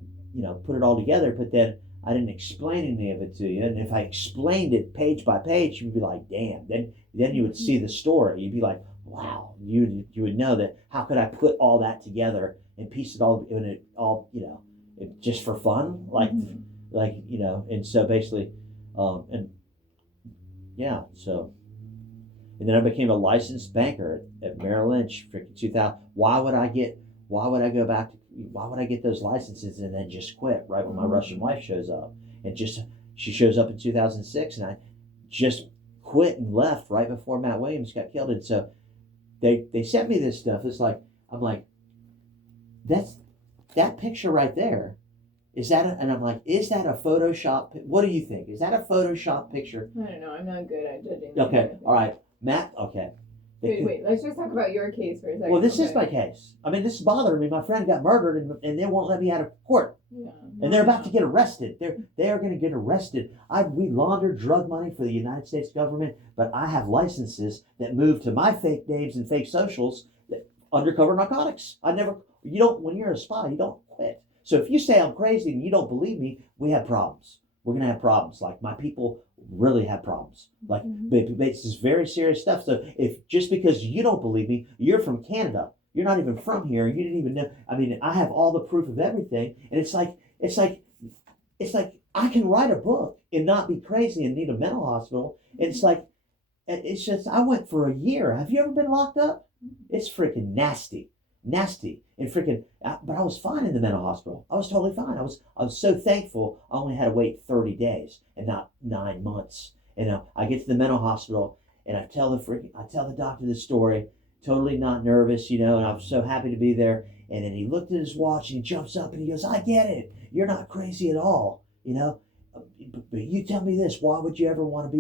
put it all together. But then I didn't explain any of it to you. And if I explained it page by page, you'd be like, damn. Then you would see the story. You'd be like, wow. You would know that. How could I put all that together and piece it all in it all just for fun, like and so basically, and yeah, so. And then I became a licensed banker at Merrill Lynch, freaking 2000. Why would I get those licenses and then just quit right when my Russian wife shows up? And she shows up in 2006, and I just quit and left right before Matt Williams got killed. And so they sent me this stuff. It's like, I'm like, that picture right there. And I'm like, is that a Photoshop? What do you think? Is that a Photoshop picture? I don't know. I'm not good at judging. Okay. All right. Matt, okay. Wait. Let's just talk about your case for a second. Well, this is my case. I mean, this is bothering me. My friend got murdered, and they won't let me out of court. Yeah. And they're about to get arrested. They are going to get arrested. We launder drug money for the United States government, but I have licenses that move to my fake names and fake socials that undercover narcotics. When you're a spy, you don't quit. So if you say I'm crazy and you don't believe me, we have problems. We're going to have problems. Like my people really have problems. Like this is very serious stuff. So if just because you don't believe me, you're from Canada. You're not even from here. You didn't even know. I mean, I have all the proof of everything. And it's like I can write a book and not be crazy and need a mental hospital. And it's just, I went for a year. Have you ever been locked up? It's freaking nasty. And freaking, but I was fine in the mental hospital. I was totally fine. I was so thankful I only had to wait 30 days and not 9 months. And I get to the mental hospital and I tell the doctor the story, totally not nervous, and I'm so happy to be there. And then he looked at his watch and he jumps up and he goes, I get it. You're not crazy at all, but you tell me this, why would you ever want to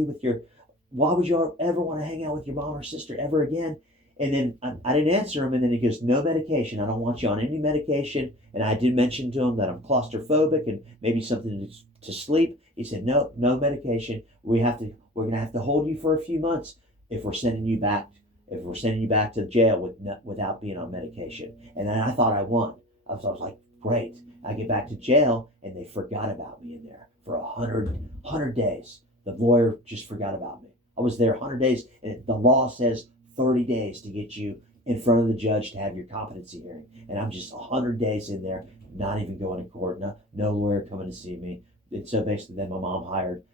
hang out with your mom or sister ever again? And then I didn't answer him, and then he goes, no medication. I don't want you on any medication. And I did mention to him that I'm claustrophobic and maybe something to sleep. He said, no medication. We're gonna have to hold you for a few months if we're sending you back to jail without being on medication. And then I thought I won. I was like, great. I get back to jail, and they forgot about me in there for 100 days. The lawyer just forgot about me. I was there 100 days, and the law says 30 days to get you in front of the judge to have your competency hearing. And I'm just 100 days in there, not even going to court, no lawyer coming to see me. And so basically then my mom hired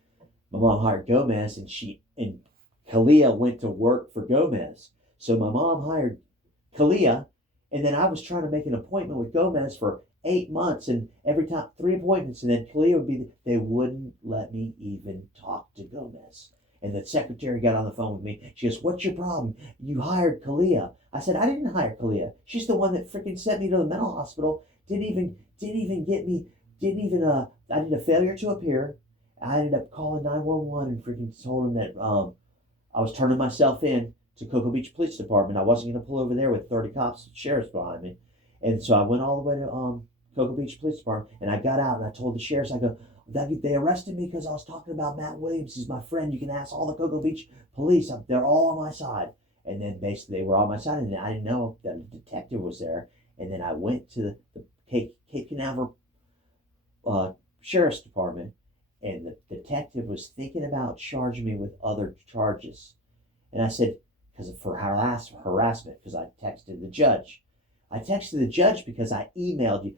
Gomez, and Kalia went to work for Gomez. So my mom hired Kalia, and then I was trying to make an appointment with Gomez for 8 months, and every time 3 appointments, and then Kalia would be. They wouldn't let me even talk to Gomez. And the secretary got on the phone with me. She goes, "What's your problem? You hired Kalia." I said, "I didn't hire Kalia. She's the one that freaking sent me to the mental hospital. Didn't even get me. Didn't even I did a failure to appear. I ended up calling 911 and freaking told them that I was turning myself in to Cocoa Beach Police Department. I wasn't going to pull over there with 30 cops and sheriffs behind me. And so I went all the way to Cocoa Beach Police Department, and I got out and I told the sheriffs, I go, they arrested me because I was talking about Matt Williams. He's my friend. You can ask all the Cocoa Beach police. They're all on my side. And then basically they were on my side, and I didn't know that a detective was there. And then I went to the Cape Canaveral Sheriff's Department, and the detective was thinking about charging me with other charges. And I said, because for harassment, because I texted the judge. I texted the judge because I emailed you.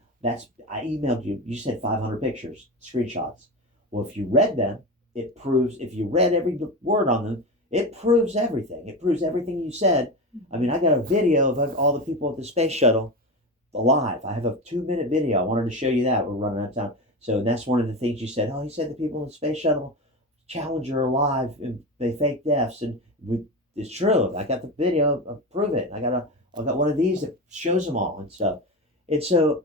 I emailed you. You said 500 pictures, screenshots. Well, if you read them, it proves. If you read every word on them, it proves everything. It proves everything you said. I mean, I got a video of all the people at the space shuttle alive. I have a 2-minute video. I wanted to show you that. We're running out of time. So that's one of the things you said. Oh, he said the people in the space shuttle Challenger are alive and they fake deaths, and it's true. I got the video. Prove it. I got one of these that shows them all and stuff. And so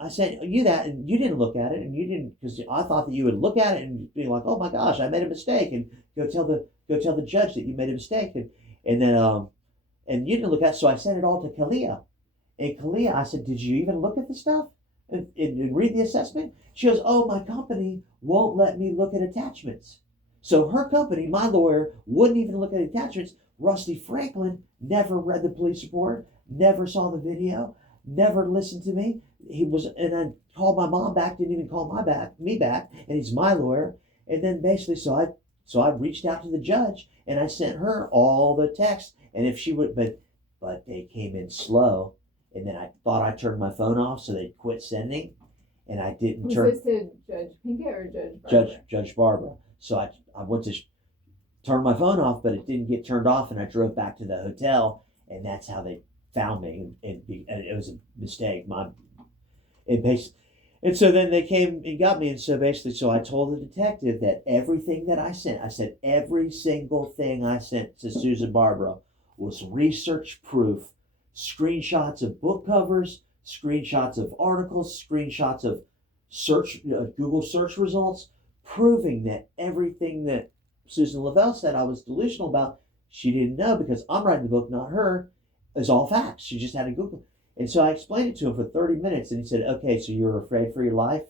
I sent you that, and you didn't look at it, and you didn't, because I thought that you would look at it and be like, "Oh my gosh, I made a mistake," and go tell the judge that you made a mistake, and then and you didn't look at it. So I sent it all to Kalia, and Kalia, I said, "Did you even look at the stuff and read the assessment?" She goes, "Oh, my company won't let me look at attachments." So her company, my lawyer, wouldn't even look at attachments. Rusty Franklin never read the police report, never saw the video, never listened to me. And I called my mom back, didn't even call me back, and he's my lawyer. And then basically, so I reached out to the judge, and I sent her all the texts. And if she would, but they came in slow, and then I thought I turned my phone off, so they quit sending, and I didn't Was turn. this to Judge Pincket or Judge Barbara? Judge Barbara. So I went to turn my phone off, but it didn't get turned off, and I drove back to the hotel, and that's how they found me. And it was a mistake. And so then they came and got me, and so basically, so I told the detective that everything that I said every single thing I sent to Susan Barbara was research proof, screenshots of book covers, screenshots of articles, screenshots of Google search results, proving that everything that Susan Lavelle said I was delusional about, she didn't know, because I'm writing the book, not her, is all facts. She just had to Google. And so I explained it to him for 30 minutes, and he said, "Okay, so you were afraid for your life?"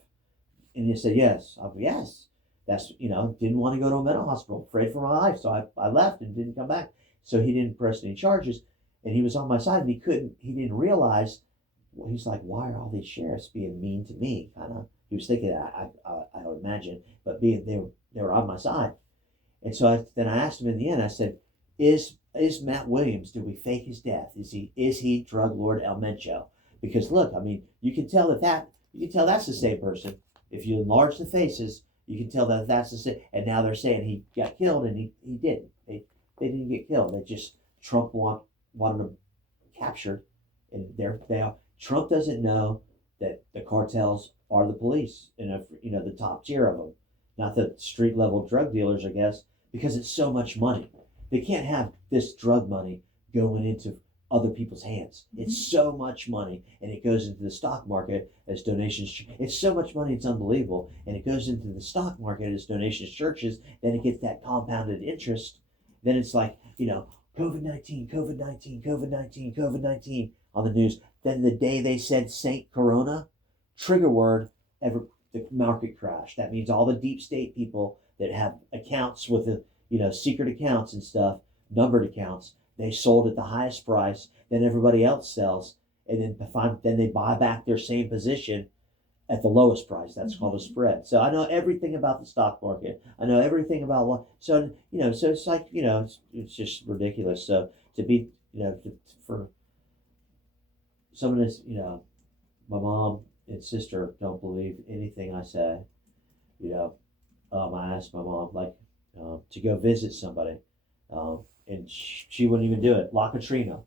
And he said, "Yes." I go, "Yes." That's, didn't want to go to a mental hospital, afraid for my life. So I left and didn't come back. So he didn't press any charges, and he was on my side, and he didn't realize, he's like, "Why are all these sheriffs being mean to me?" Kind of. He was thinking that, I would imagine, but they were on my side. And so then I asked him in the end, I said, is Matt Williams, did we fake his death? Is he drug lord El Mencho? Because look, I mean, you can tell that's the same person. If you enlarge the faces, you can tell that that's the same. And now they're saying he got killed, and he didn't. They didn't get killed. They just, Trump wanted them captured, and they are. Trump doesn't know that the cartels are the police, and the top tier of them, not the street level drug dealers, I guess, because it's so much money. They can't have this drug money going into other people's hands. It's so much money, and it goes into the stock market as donations. It's so much money, it's unbelievable. And it goes into the stock market as donations to churches. Then it gets that compounded interest. Then it's like, COVID-19, COVID-19, COVID-19, COVID-19 on the news. Then the day they said Saint Corona, trigger word, the market crashed. That means all the deep state people that have accounts with the secret accounts and stuff, numbered accounts, they sold at the highest price, then everybody else sells, and then they buy back their same position at the lowest price. That's called a spread. So I know everything about the stock market. I know everything about what, so it's like, it's just ridiculous. So to be, for someone that's, my mom and sister don't believe anything I say, I asked my mom, to go visit somebody, and she wouldn't even do it. La Katrina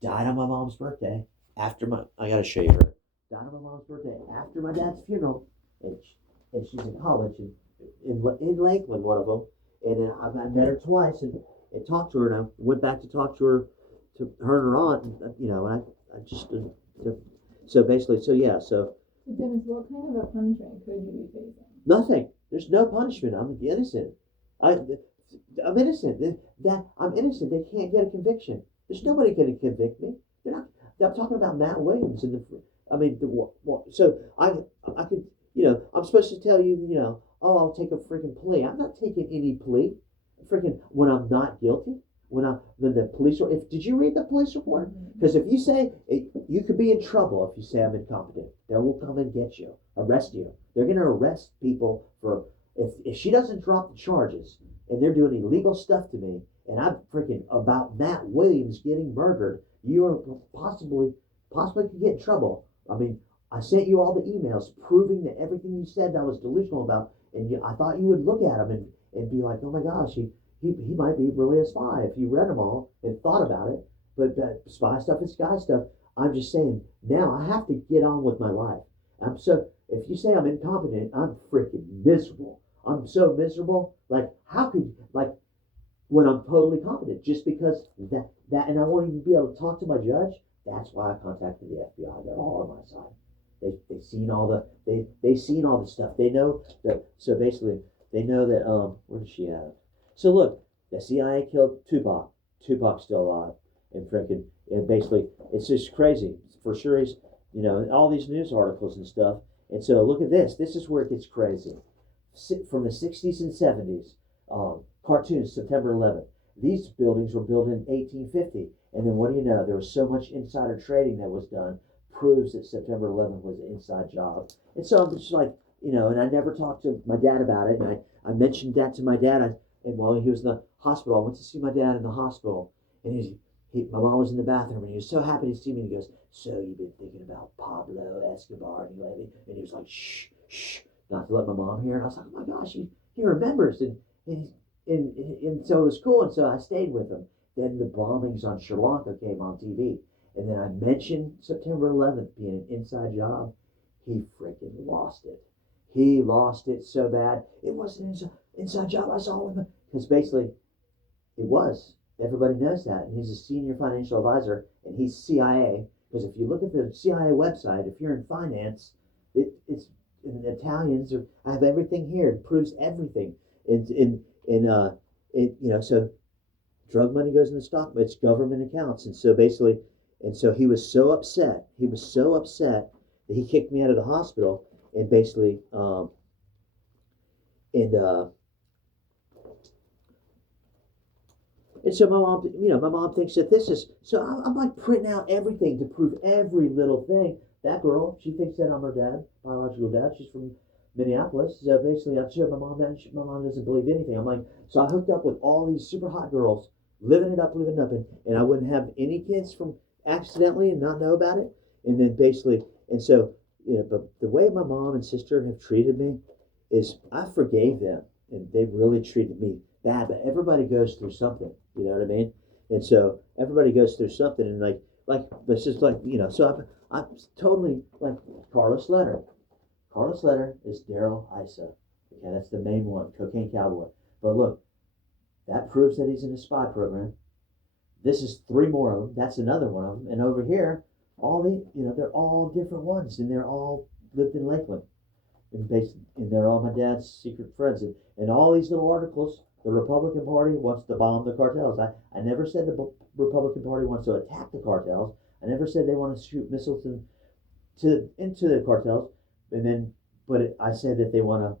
died on my mom's birthday. I got to show you her. Died died on my mom's birthday after my dad's funeral, and she's in college in Lakeland, one of them. And then I met her twice and talked to her, and I went back to talk to her and her aunt, and, you know, and I just, so basically, so yeah, so. So Dennis, what kind of a punishment could you be facing? Nothing. There's no punishment. I'm innocent. I'm innocent. I'm innocent. They can't get a conviction. There's nobody going to convict me. They're not. I'm talking about Matt Williams and the. I mean, so I could, you know, I'm supposed to tell you, you know, oh, I'll take a freaking plea. I'm not taking any plea. Freaking when I'm not guilty. When the police did you read the police report? Because if you say you could be in trouble if you say I'm incompetent, they will come and get you, arrest you. They're going to arrest people for if she doesn't drop the charges and they're doing illegal stuff to me, and I'm freaking about Matt Williams getting murdered, you are possibly could get in trouble. I mean, I sent you all the emails proving that everything you said I was delusional about, and I thought you would look at them and be like, oh my gosh, he might be really a spy if you read them all and thought about it. But that spy stuff is guy stuff. I'm just saying, now I have to get on with my life. If you say I'm incompetent, I'm freaking miserable. I'm so miserable. Like, how could, like, when I'm totally competent, just because that, and I won't even be able to talk to my judge. That's why I contacted the FBI. They're all on my side. They've seen all they've seen all the stuff. They know that, so basically, they know that, where does she have? So look, the CIA killed Tupac. Tupac's still alive. And basically, it's just crazy. For sure, he's, you know, all these news articles and stuff. And so look at this. This is where it gets crazy. From the 60s and 70s, cartoons, September 11th. These buildings were built in 1850. And then what do you know? There was so much insider trading that was done, proves that September 11th was an inside job. And so I'm just like, you know, and I never talked to my dad about it. And I mentioned that to my dad. And while he was in the hospital, I went to see my dad in the hospital, and my mom was in the bathroom, and he was so happy to see me. And he goes, "So you've been thinking about Pablo Escobar?" And he was like, "Shh, shh, not to let my mom hear." And I was like, "Oh my gosh, he remembers." And so it was cool. And so I stayed with him. Then the bombings on Sri Lanka came on TV, and then I mentioned September 11th being an inside job. He freaking lost it. He lost it so bad. It wasn't an inside job. I saw him. Because basically, it was. Everybody knows that. And he's a senior financial advisor, and he's CIA. Because if you look at the CIA website, if you're in finance, it's and the Italians I have everything here. It proves everything. You know, so drug money goes in the stock, but it's government accounts. And so basically, he was so upset. He was so upset that he kicked me out of the hospital. And basically, and so my mom thinks that this is, so I'm like printing out everything to prove every little thing. That girl, she thinks that I'm her dad, biological dad. She's from Minneapolis. So basically, I showed my mom that, and my mom doesn't believe anything. I'm like, so I hooked up with all these super hot girls, living it up, and I wouldn't have any kids from accidentally and not know about it. And then basically, and so, you know, but the way my mom and sister have treated me is I forgave them, and they really treated me bad. But everybody goes through something, you know what I mean? And so everybody goes through something, and like this is like, you know. So I'm totally like Carlos Letter. Carlos Letter is Daryl Issa. Okay, that's the main one, Cocaine Cowboy. But look, that proves that he's in a spy program. This is 3 more of them. That's another one of them. And over here, they're all different ones, and they're all lived in Lakeland, and they're all my dad's secret friends. And all these little articles, the Republican Party wants to bomb the cartels. I never said the Republican Party wants to attack the cartels. I never said they want to shoot missiles into the cartels. I said that they want to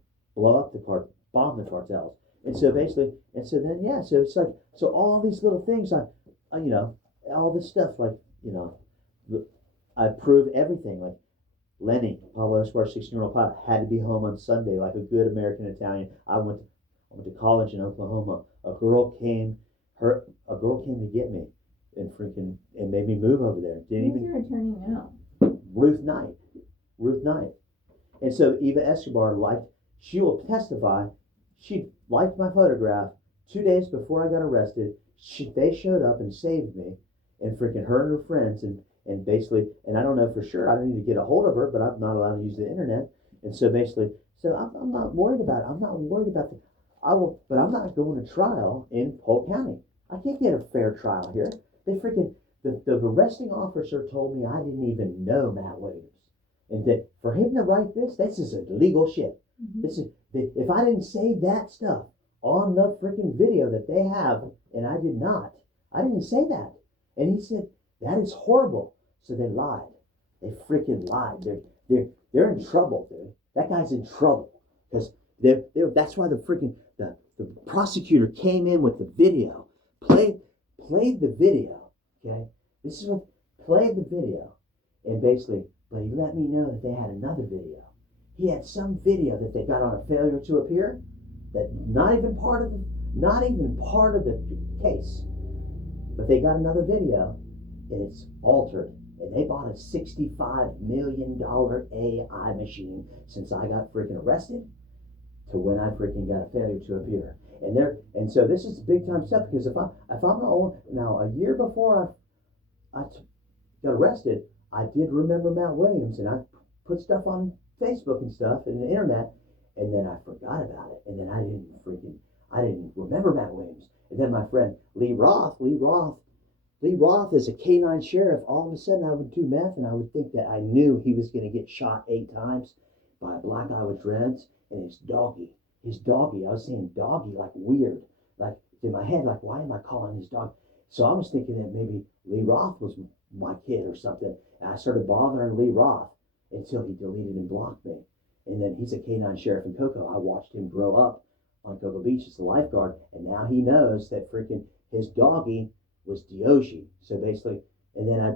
bomb the cartels. And so basically, so it's like, so all these little things, you know, all this stuff, like, you know, I prove everything. Like Lenny, Pablo Escobar, 16-year-old pilot, had to be home on Sunday, like a good American Italian. I went to college in Oklahoma. A girl came to get me and made me move over there. Who's your attorney now? Ruth Knight. And so Eva Escobar she will testify, she liked my photograph 2 days before I got arrested. They showed up and saved me, and her and her friends, and and basically, and I don't know for sure. I don't need to get a hold of her, but I'm not allowed to use the internet. And so basically, so I'm not worried about it. I'm not worried about the. I will, but I'm not going to trial in Polk County. I can't get a fair trial here. They freaking the arresting officer told me I didn't even know Matt Williams, and that for him to write this is illegal shit. This is if I didn't say that stuff on the freaking video that they have, and I did not. I didn't say that, and he said that is horrible. So they lied. They freaking lied. They're in trouble, dude. That guy's in trouble because that's why the prosecutor came in with the video, played the video. Okay, this is what played the video, and basically, but he let me know that they had another video. He had some video that they got on a failure to appear, that not even part of the case, but they got another video, and it's altered. And they bought a $65 million AI machine since I got freaking arrested to when I freaking got a failure to appear. And so this is big time stuff because if I'm not only, now a year before I got arrested, I did remember Matt Williams and I put stuff on Facebook and stuff and the internet, and then I forgot about it, and then I didn't remember Matt Williams. And then my friend Lee Roth is a K-9 sheriff. All of a sudden I would do meth and I would think that I knew he was going to get shot 8 times by a black guy with dreads and his doggy, I was saying doggy like weird, like in my head, like why am I calling his dog? So I was thinking that maybe Lee Roth was my kid or something. And I started bothering Lee Roth until he deleted and blocked me. And then he's a K-9 sheriff in Cocoa. I watched him grow up on Cocoa Beach as a lifeguard, and now he knows that freaking his doggy was Dioshi. So basically, and then I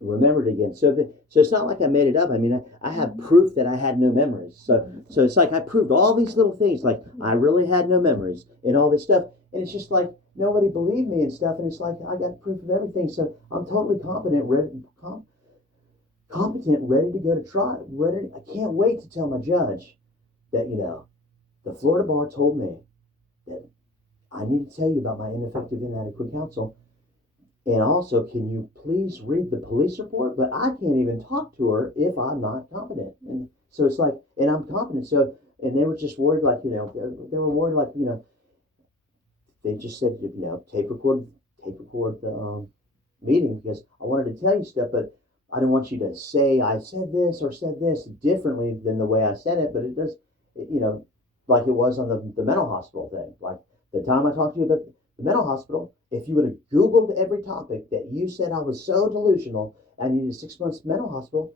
remembered again. So it's not like I made it up. I mean, I have proof that I had no memories. So it's like I proved all these little things, like I really had no memories and all this stuff. And it's just like nobody believed me and stuff. And it's like I got proof of everything. So I'm totally competent, ready to go to trial. I can't wait to tell my judge that, the Florida bar told me that I need to tell you about my ineffective, inadequate counsel. And also, can you please read the police report? But I can't even talk to her if I'm not competent. And so it's like, and I'm competent. So, and they were just worried, like, they were worried, like, they just said, tape record the meeting because I wanted to tell you stuff, but I didn't want you to say I said this or said this differently than the way I said it. But it does, like it was on the mental hospital thing. Like the time I talked to you about the mental hospital, if you would have Googled every topic that you said I was so delusional, I needed 6 months mental hospital.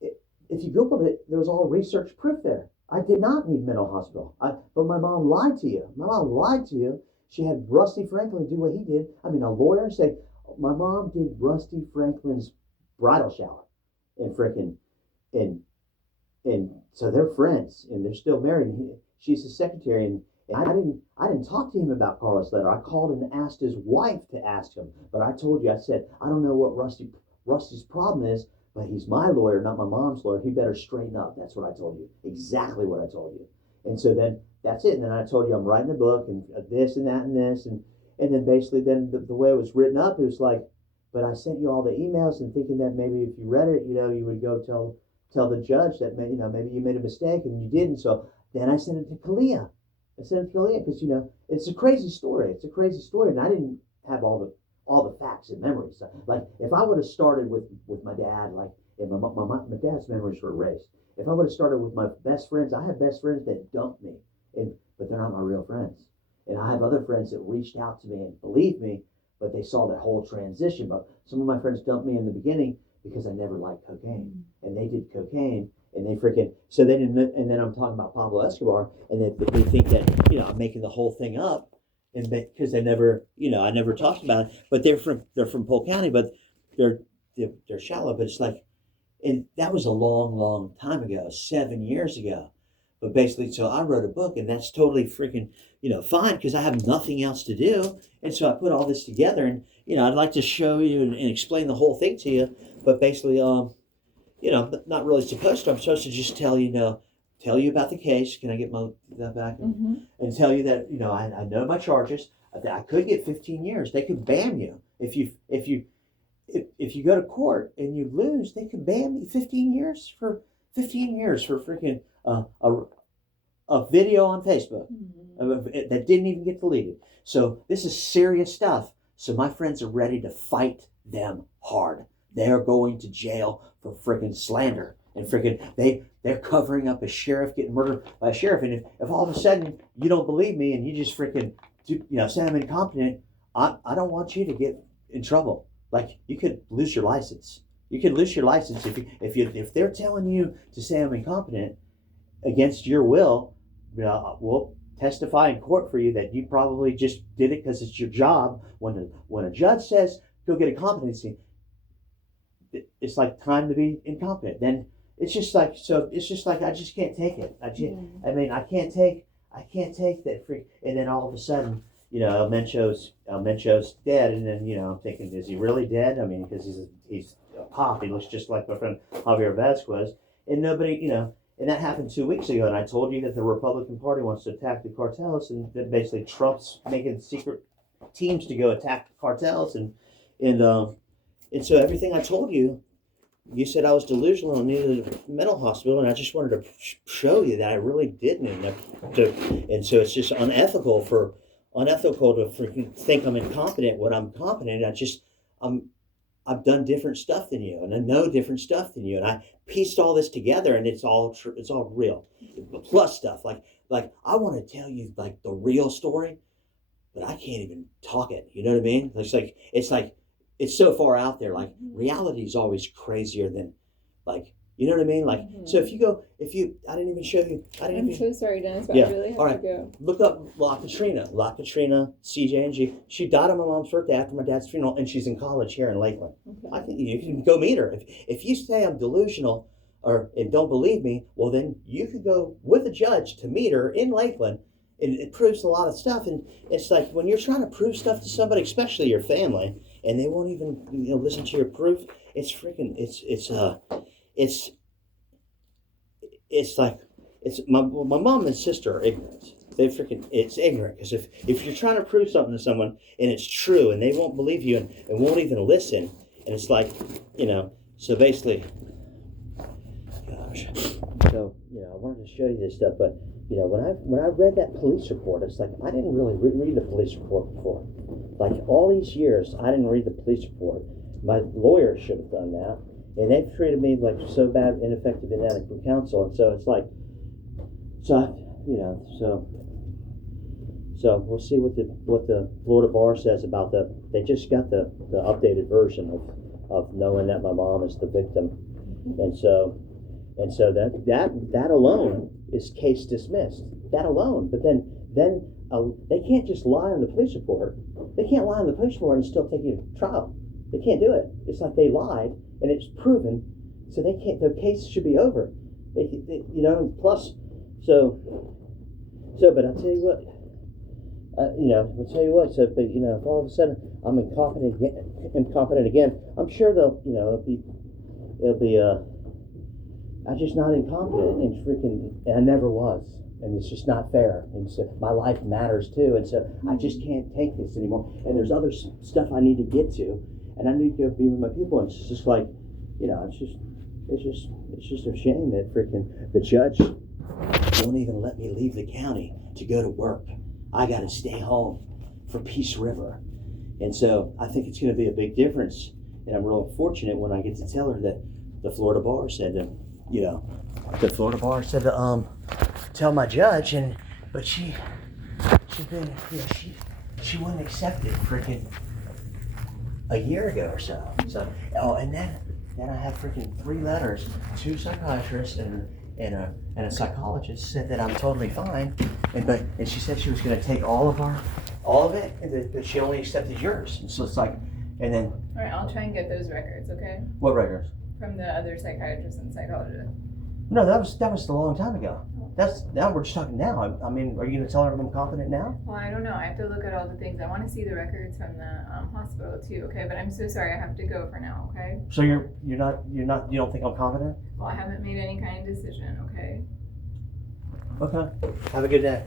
If you Googled it, there was all research proof there. I did not need mental hospital. But my mom lied to you. My mom lied to you. She had Rusty Franklin do what he did. I mean, a lawyer say, my mom did Rusty Franklin's bridal shower and freaking, and so they're friends and they're still married. And she's his secretary, and I didn't talk to him about Carlos' letter. I called and asked his wife to ask him. But I told you, I said, I don't know what Rusty's problem is, but he's my lawyer, not my mom's lawyer. He better straighten up. That's what I told you. Exactly what I told you. And so then that's it. And then I told you I'm writing a book and this and that and this. And then basically then the way it was written up, it was like, but I sent you all the emails and thinking that maybe if you read it, you would go tell the judge that maybe you made a mistake and you didn't. So then I sent it to Kalia. Because it's a crazy story. It's a crazy story, and I didn't have all the facts and memories. So, like if I would have started with my dad, like if my dad's memories were erased. If I would have started with my best friends, I have best friends that dumped me, but they're not my real friends. And I have other friends that reached out to me and believed me, but they saw that whole transition. But some of my friends dumped me in the beginning because I never liked cocaine, and they did cocaine. And they freaking, so they didn't, and then I'm talking about Pablo Escobar, and they think that, I'm making the whole thing up, and because they never, I never talked about it, but they're from Polk County, but they're shallow, but it's like, and that was a long, long time ago, 7 years ago. But basically, so I wrote a book, and that's totally freaking, fine, because I have nothing else to do. And so I put all this together, and, I'd like to show you and explain the whole thing to you, but basically, not really supposed to. I'm supposed to just tell you about the case. Can I get that back? Mm-hmm. And tell you that, I know my charges. That I could get 15 years. They could ban you if you if you go to court and you lose, they could ban me 15 years for freaking a video on Facebook that didn't even get deleted. So this is serious stuff. So my friends are ready to fight them hard. They're going to jail for freaking slander and freaking they're covering up a sheriff getting murdered by a sheriff. And if all of a sudden you don't believe me and you just freaking say I'm incompetent, I don't want you to get in trouble. Like you could lose your license. You could lose your license if they're telling you to say I'm incompetent against your will. We'll testify in court for you that you probably just did it because it's your job. When a judge says go get a competency, it's like time to be incompetent. Then it's just like I just can't take it. I can't take that freak. And then all of a sudden, El Mencho's dead, and then I'm thinking, is he really dead? I mean, because he's a cop. He looks just like my friend Javier Vasquez, and nobody, and that happened 2 weeks ago. And I told you that the Republican Party wants to attack the cartels, and that basically Trump's making secret teams to go attack the cartels, and so everything I told you. You said I was delusional and needed a mental hospital, and I just wanted to show you that I really didn't. And so it's just unethical to freaking think I'm incompetent when I'm competent. I've done different stuff than you, and I know different stuff than you, and I pieced all this together, and it's all true. It's all real. Plus stuff like I want to tell you like the real story, but I can't even talk it. You know what I mean? It's like. It's so far out there. Like reality is always crazier than, you know what I mean? So I didn't even show you. I'm so sorry, Dennis, but Yeah. I really have All right. to go. Look up La Katrina, CJNG. She died on my mom's birthday after my dad's funeral, and she's in college here in Lakeland. Okay. I think you can go meet her. If you say I'm delusional and don't believe me, well then you could go with a judge to meet her in Lakeland. And it proves a lot of stuff, and it's like when you're trying to prove stuff to somebody, especially your family, and they won't even listen to your proof. It's my mom and sister are ignorant. It's ignorant because if you're trying to prove something to someone and it's true and they won't believe you and won't even listen, and it's like so basically, gosh, so I wanted to show you this stuff, but. When I read that police report, it's like I didn't really read the police report before. Like all these years, I didn't read the police report. My lawyer should have done that, and they've treated me like so bad, ineffective, inadequate counsel. And so it's like, so we'll see what the Florida bar says about they just got the updated version of knowing that my mom is the victim, and so that alone is case dismissed. That alone. But then they can't just lie on the police report. They can't lie on the police report and still take you to trial. They can't do it. It's like they lied and it's proven, so they can't. Their case should be over. Plus, but I'll tell you what. I'll tell you what. So, but if all of a sudden I'm incompetent again, I'm sure it'll be. I'm just not incompetent and I never was. And it's just not fair. And so my life matters too. And so I just can't take this anymore. And there's other stuff I need to get to. And I need to go be with my people. And it's just like, it's just a shame that freaking the judge won't even let me leave the county to go to work. I got to stay home for Peace River. And so I think it's going to be a big difference. And I'm really fortunate when I get to tell her that the Florida bar said to tell my judge, but she wouldn't accept it freaking a year ago or so. And then I have freaking 3 letters, 2 psychiatrists and a psychologist said that I'm totally fine, and she said she was going to take all of it, and that she only accepted yours. And so it's like, and then. All right, I'll try and get those records. Okay. What records? From the other psychiatrist and psychologist. No, that was a long time ago. Now we're just talking now. I mean, are you going to tell her I'm confident now? Well, I don't know. I have to look at all the things. I want to see the records from the hospital too. Okay, but I'm so sorry. I have to go for now. Okay. So you don't think I'm confident? Well, I haven't made any kind of decision. Okay. Okay. Have a good day.